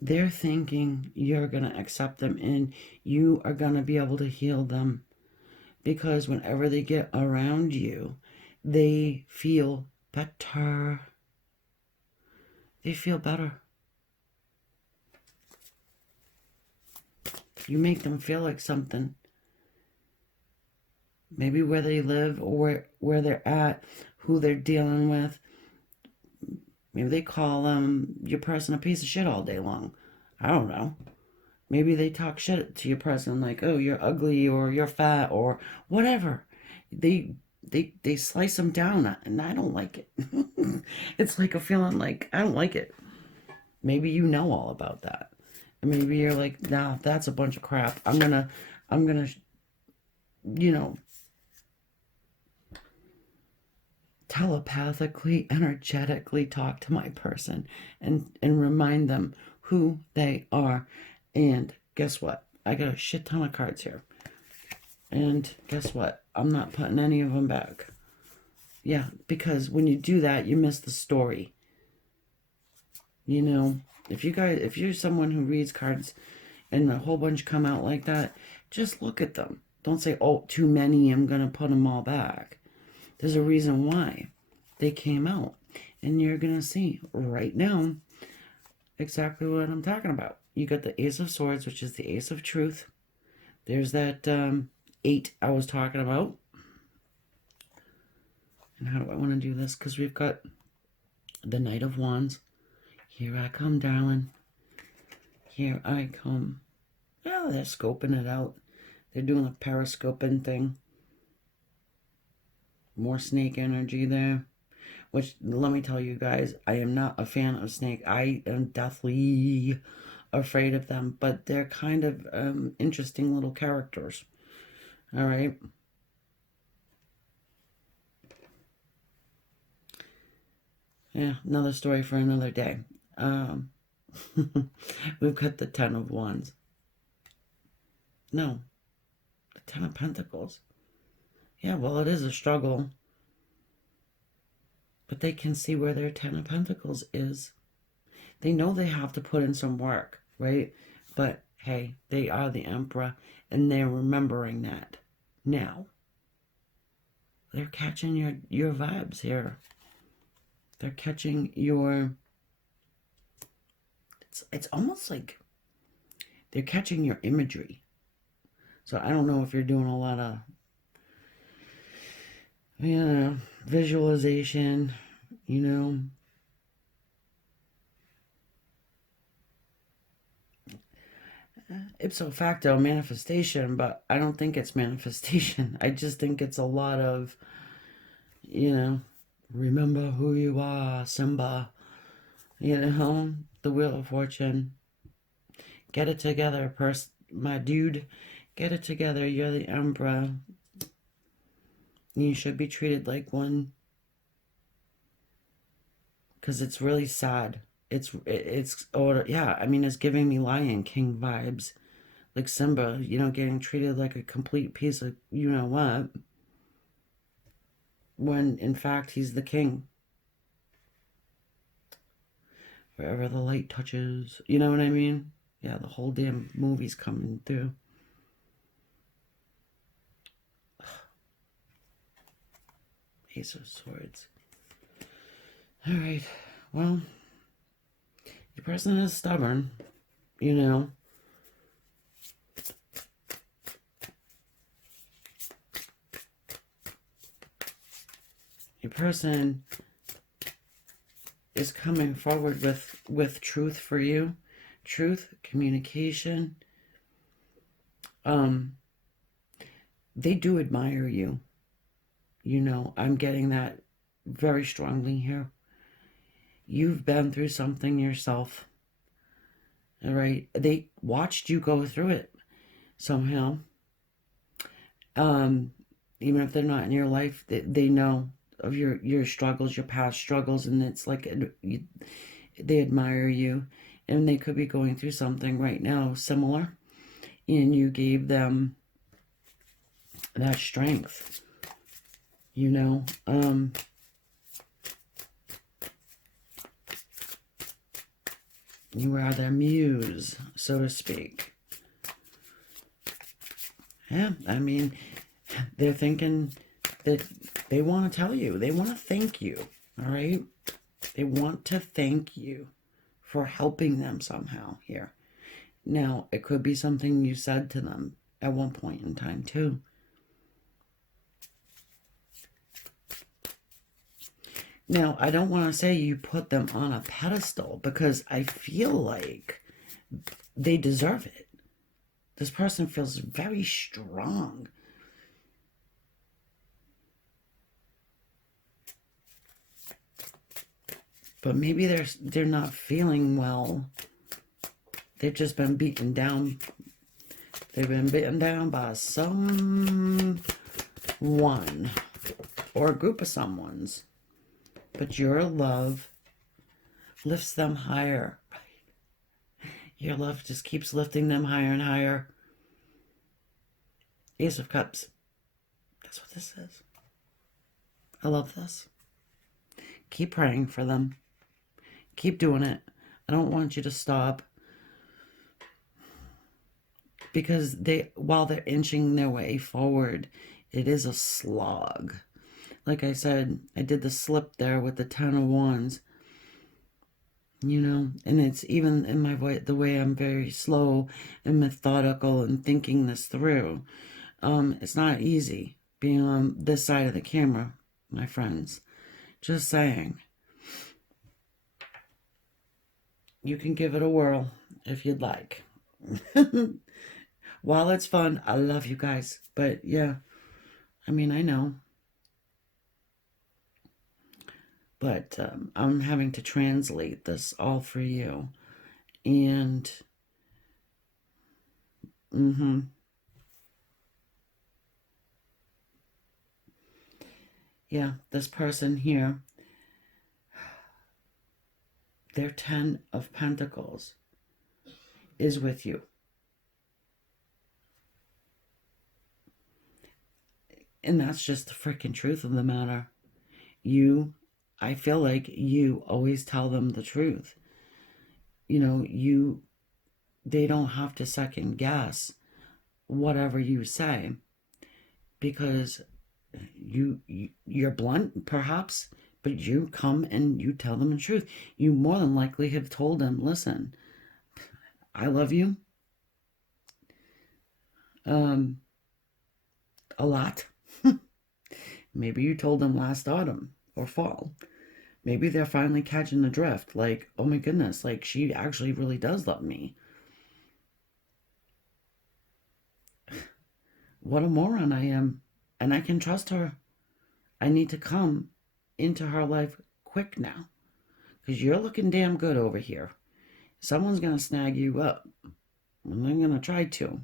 They're thinking you're going to accept them and you are going to be able to heal them. Because whenever they get around you, they feel better. They feel better. You make them feel like something. Maybe where they live or where they're at, who they're dealing with. Maybe they call your person a piece of shit all day long. I don't know. Maybe they talk shit to your person like, oh, you're ugly or you're fat or whatever. They slice them down and I don't like it. It's like a feeling like I don't like it. Maybe you know all about that. And maybe you're like, nah, that's a bunch of crap. I'm gonna, you know, telepathically, energetically talk to my person and remind them who they are. And guess what? I got a shit ton of cards here. And guess what? I'm not putting any of them back. Yeah, because when you do that, you miss the story. You know, if you're someone who reads cards and a whole bunch come out like that, just look at them. Don't say, oh, too many, I'm going to put them all back. There's a reason why they came out. And you're going to see right now exactly what I'm talking about. You got the Ace of Swords, which is the Ace of Truth. There's that 8 I was talking about. And how do I want to do this? Because we've got the Knight of Wands. Here I come, darling. Here I come. Oh, they're scoping it out. They're doing a periscoping thing. More snake energy there. Which, let me tell you guys, I am not a fan of snake. I am deathly afraid of them. But they're kind of interesting little characters. All right. Yeah, another story for another day. We've got the Ten of Wands. No, the Ten of Pentacles. Yeah, well, it is a struggle. But they can see where their Ten of Pentacles is. They know they have to put in some work, right? But, hey, they are the Emperor, and they're remembering that now. They're catching your vibes here. They're catching your... It's almost like they're catching your imagery. So I don't know if you're doing a lot of, visualization, ipso facto manifestation, but I don't think it's manifestation. I just think it's a lot of, remember who you are, Simba, the Wheel of Fortune. Get it together, my dude. Get it together. You're the emperor. You should be treated like one. Because it's really sad. It's giving me Lion King vibes. Like Simba, getting treated like a complete piece of what, when in fact he's the king. Wherever the light touches, you know what I mean? Yeah, the whole damn movie's coming through. Ace of Swords. All right, well, your person is stubborn, Your person is coming forward with truth for you. Truth, communication. They do admire you. I'm getting that very strongly here. You've been through something yourself. All right. They watched you go through it somehow. Even if they're not in your life, they know of your struggles, your past struggles, and it's like they admire you, and they could be going through something right now similar, and you gave them that strength. You are their muse, so to speak. Yeah, I mean, they're thinking that they want to tell you. They want to thank you, all right? They want to thank you for helping them somehow here. Now, it could be something you said to them at one point in time, too. Now, I don't want to say you put them on a pedestal, because I feel like they deserve it. This person feels very strong. But maybe they're not feeling well. They've just been beaten down. They've been beaten down by someone or a group of someones. But your love lifts them higher. Your love just keeps lifting them higher and higher. Ace of Cups. That's what this is. I love this. Keep praying for them. Keep doing it. I don't want you to stop. Because while they're inching their way forward, it is a slog. Like I said, I did the slip there with the 10 of Wands. And it's even in my voice, the way I'm very slow and methodical and thinking this through. It's not easy being on this side of the camera, my friends. Just saying. You can give it a whirl if you'd like. While it's fun, I love you guys. But yeah, I mean, I know. But I'm having to translate this all for you. And, yeah, this person here, their 10 of Pentacles is with you. And that's just the freaking truth of the matter. I feel like you always tell them the truth. They don't have to second guess whatever you say, because you're blunt, perhaps, but you come and you tell them the truth. You more than likely have told them, listen, I love you. A lot. Maybe you told them last autumn or fall. Maybe they're finally catching the drift. Like, oh my goodness, like she actually really does love me. what a moron I am. And I can trust her. I need to come into her life quick now. Because you're looking damn good over here. Someone's going to snag you up. And they're going to try to.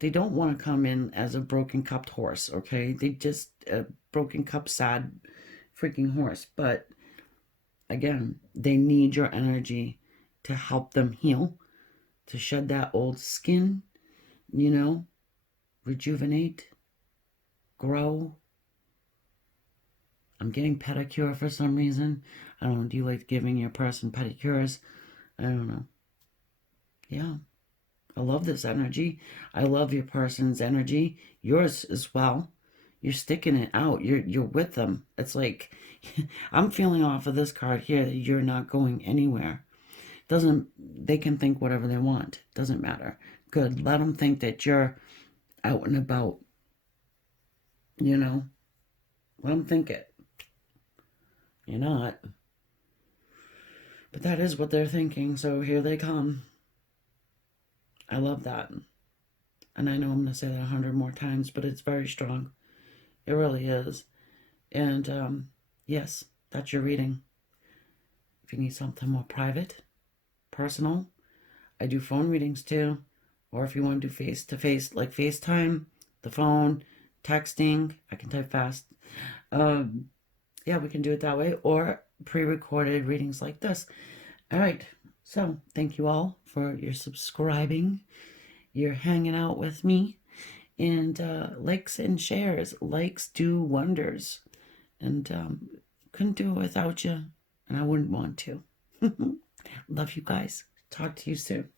They don't want to come in as a broken cupped horse, okay? They just, a broken cup, sad freaking horse. But again, they need your energy to help them heal, to shed that old skin, you know, rejuvenate, grow. I'm getting pedicure for some reason. I don't know, do you like giving your person pedicures? I don't know. Yeah. I love this energy. I love your person's energy. Yours as well. You're sticking it out. You're with them. It's like I'm feeling off of this card here that you're not going anywhere. Doesn't they can think whatever they want. Doesn't matter. Good. Let them think that you're out and about. You know. Let them think it. You're not. But that is what they're thinking. So here they come. I love that. And I know I'm going to say that 100 more times, but it's very strong. It really is. And yes, that's your reading. If you need something more private, personal, I do phone readings too. Or if you want to do face-to-face, like FaceTime, the phone, texting, I can type fast. Yeah, we can do it that way. Or pre-recorded readings like this. All right. So thank you all for your subscribing. You're hanging out with me. And likes and shares. Likes do wonders. And couldn't do it without you. And I wouldn't want to. Love you guys. Talk to you soon.